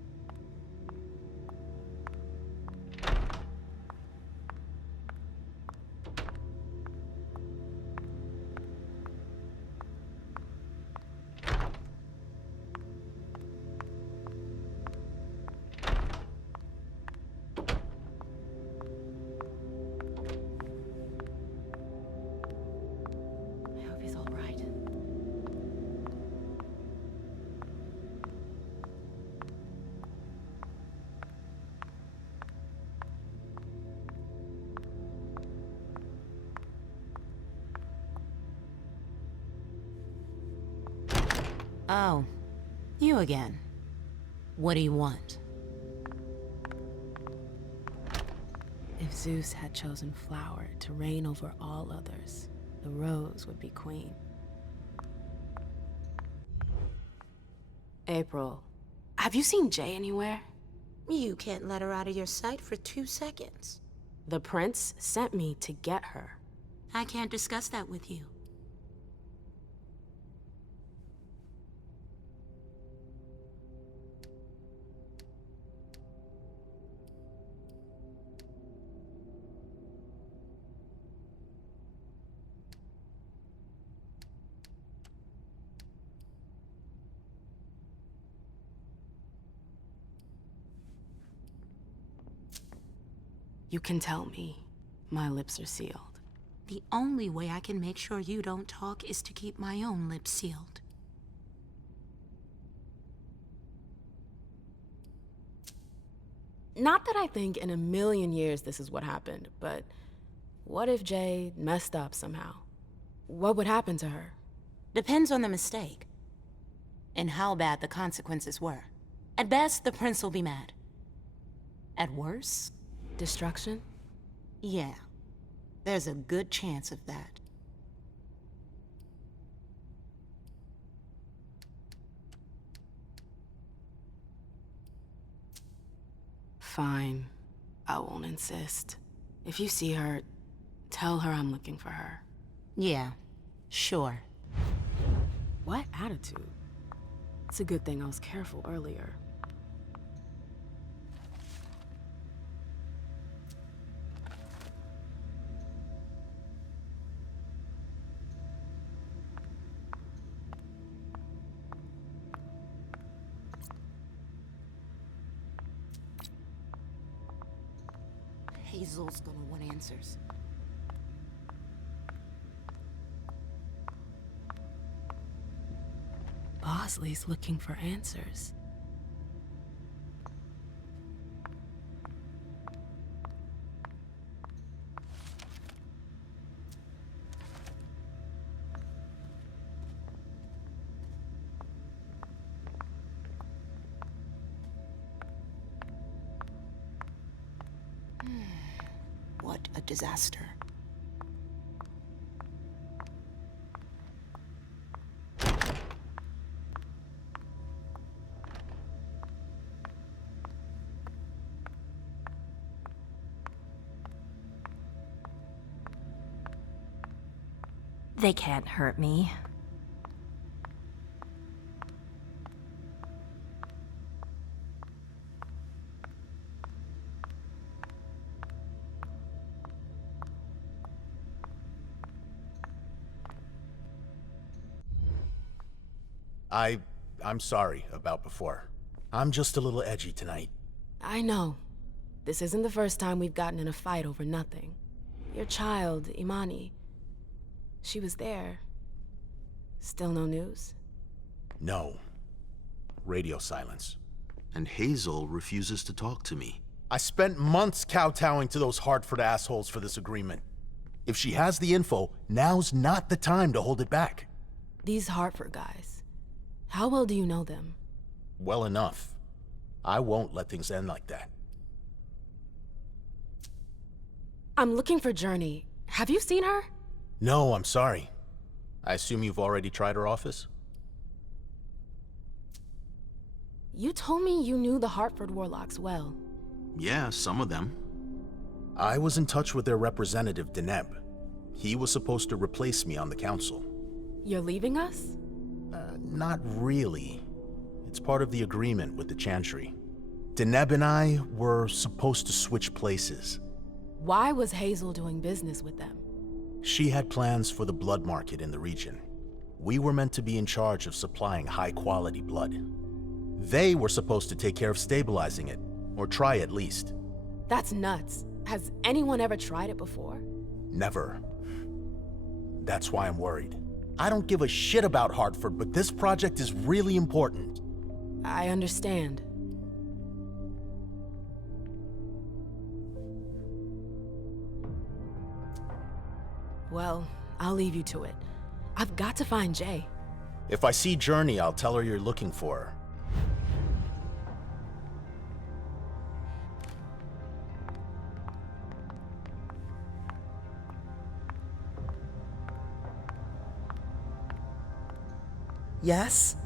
Oh, you again. What do you want? If Zeus had chosen flower to reign over all others, the rose would be queen. April, have you seen Jay anywhere? You can't let her out of your sight for 2 seconds. The prince sent me to get her. I can't discuss that with you. You can tell me. My lips are sealed. The only way I can make sure you don't talk is to keep my own lips sealed. Not that I think in a million years this is what happened, but what if Jay messed up somehow? What would happen to her? Depends on the mistake. And how bad the consequences were. At best, the prince will be mad. At worst... Destruction? Yeah. There's a good chance of that. Fine. I won't insist. If you see her, tell her I'm looking for her. Yeah, sure. What attitude? It's a good thing I was careful earlier. Hazel's gonna want answers. Bosley's looking for answers. What a disaster. They can't hurt me. I'm sorry about before. I'm just a little edgy tonight. I know. This isn't the first time we've gotten in a fight over nothing. Your child, Imani, she was there. Still no news? No. Radio silence. And Hazel refuses to talk to me. I spent months kowtowing to those Hartford assholes for this agreement. If she has the info, now's not the time to hold it back. These Hartford guys, how well do you know them? Well enough. I won't let things end like that. I'm looking for Journey. Have you seen her? No, I'm sorry. I assume you've already tried her office? You told me you knew the Hartford Warlocks well. Yeah, some of them. I was in touch with their representative, Deneb. He was supposed to replace me on the council. You're leaving us? Not really. It's part of the agreement with the Chantry. Deneb and I were supposed to switch places. Why was Hazel doing business with them? She had plans for the blood market in the region. We were meant to be in charge of supplying high-quality blood. They were supposed to take care of stabilizing it, or try at least. That's nuts. Has anyone ever tried it before? Never. That's why I'm worried. I don't give a shit about Hartford, but this project is really important. I understand. Well, I'll leave you to it. I've got to find Jay. If I see Journey, I'll tell her you're looking for her. Yes?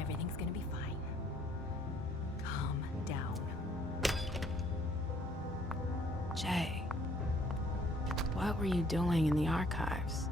Everything's gonna be fine. Calm down. Jay, what were you doing in the archives?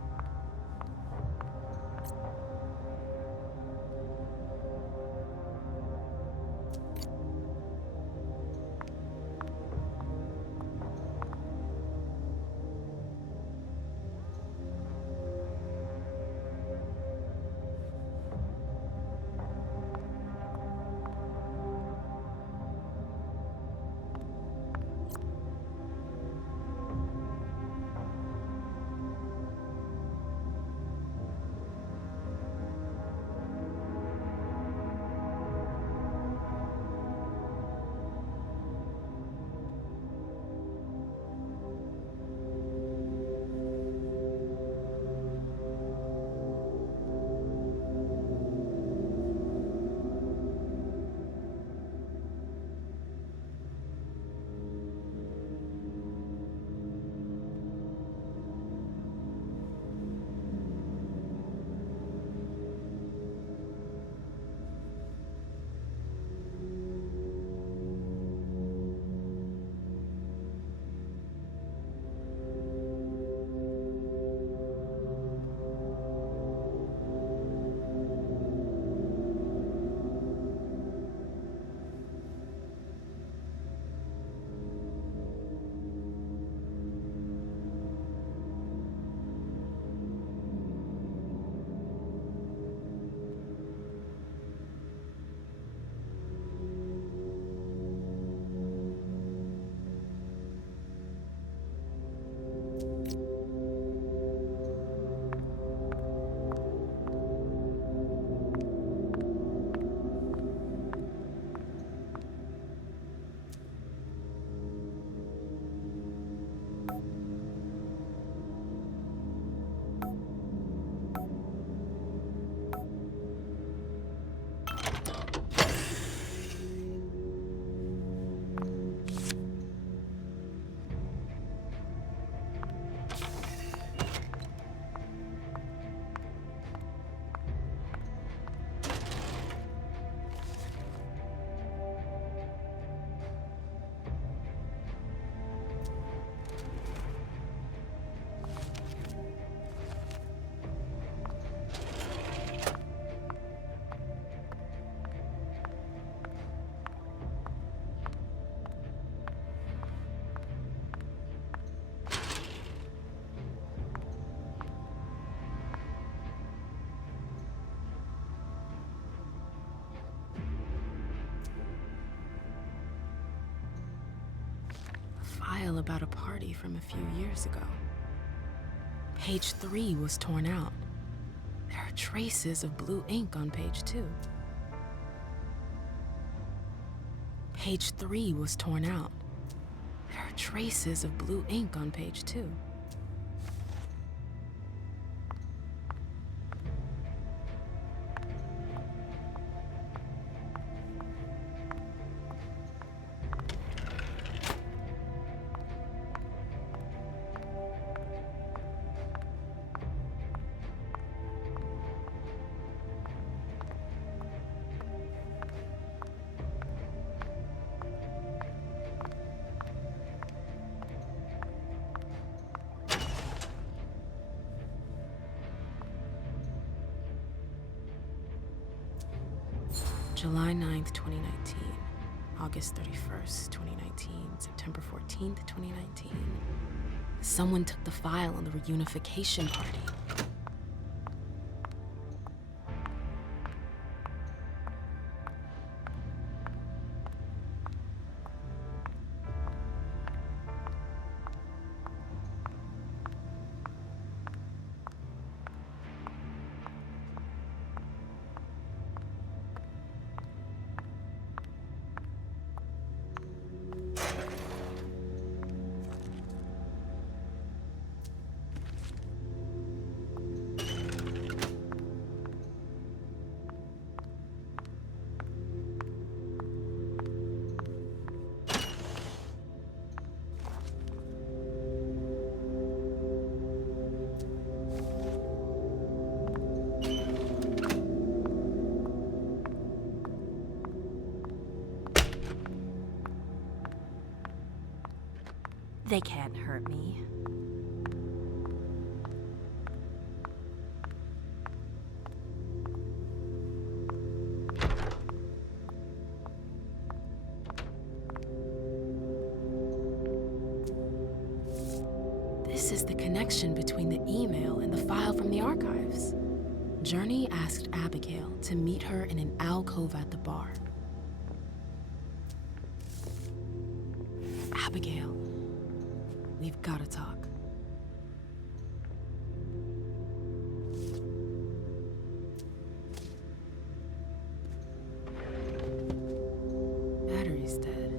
file about a party from a few years ago. Page 3 was torn out. There are traces of blue ink on page 2. Page 3 was torn out. There are traces of blue ink on page 2. July 9th, 2019. August 31st, 2019. September 14th, 2019. Someone took the file on the reunification party. They can't hurt me. This is the connection between the email and the file from the archives. Journey asked Abigail to meet her in an alcove at the bar. Abigail, we've got to talk. Battery's dead.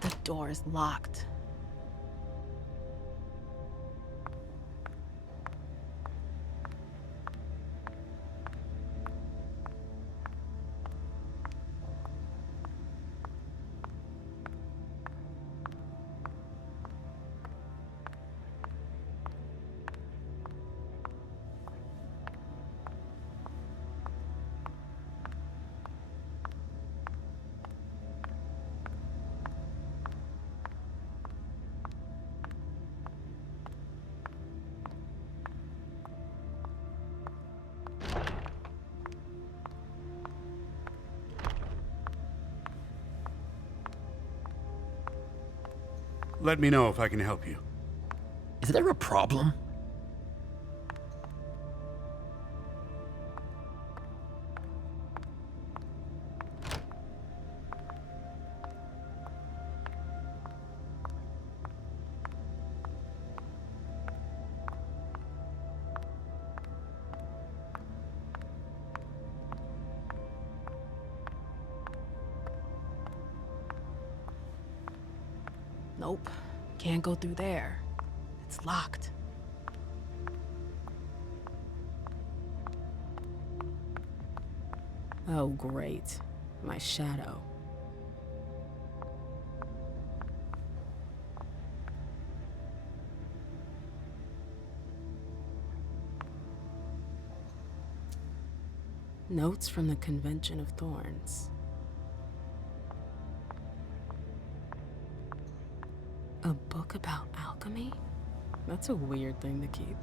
The door is locked. Let me know if I can help you. Is there a problem? Nope. Can't go through there. It's locked. Oh, great. My shadow. Notes from the Convention of Thorns. A book about alchemy? That's a weird thing to keep.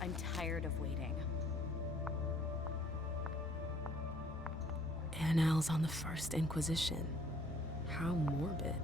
I'm tired of waiting. Annals on the First Inquisition. How morbid.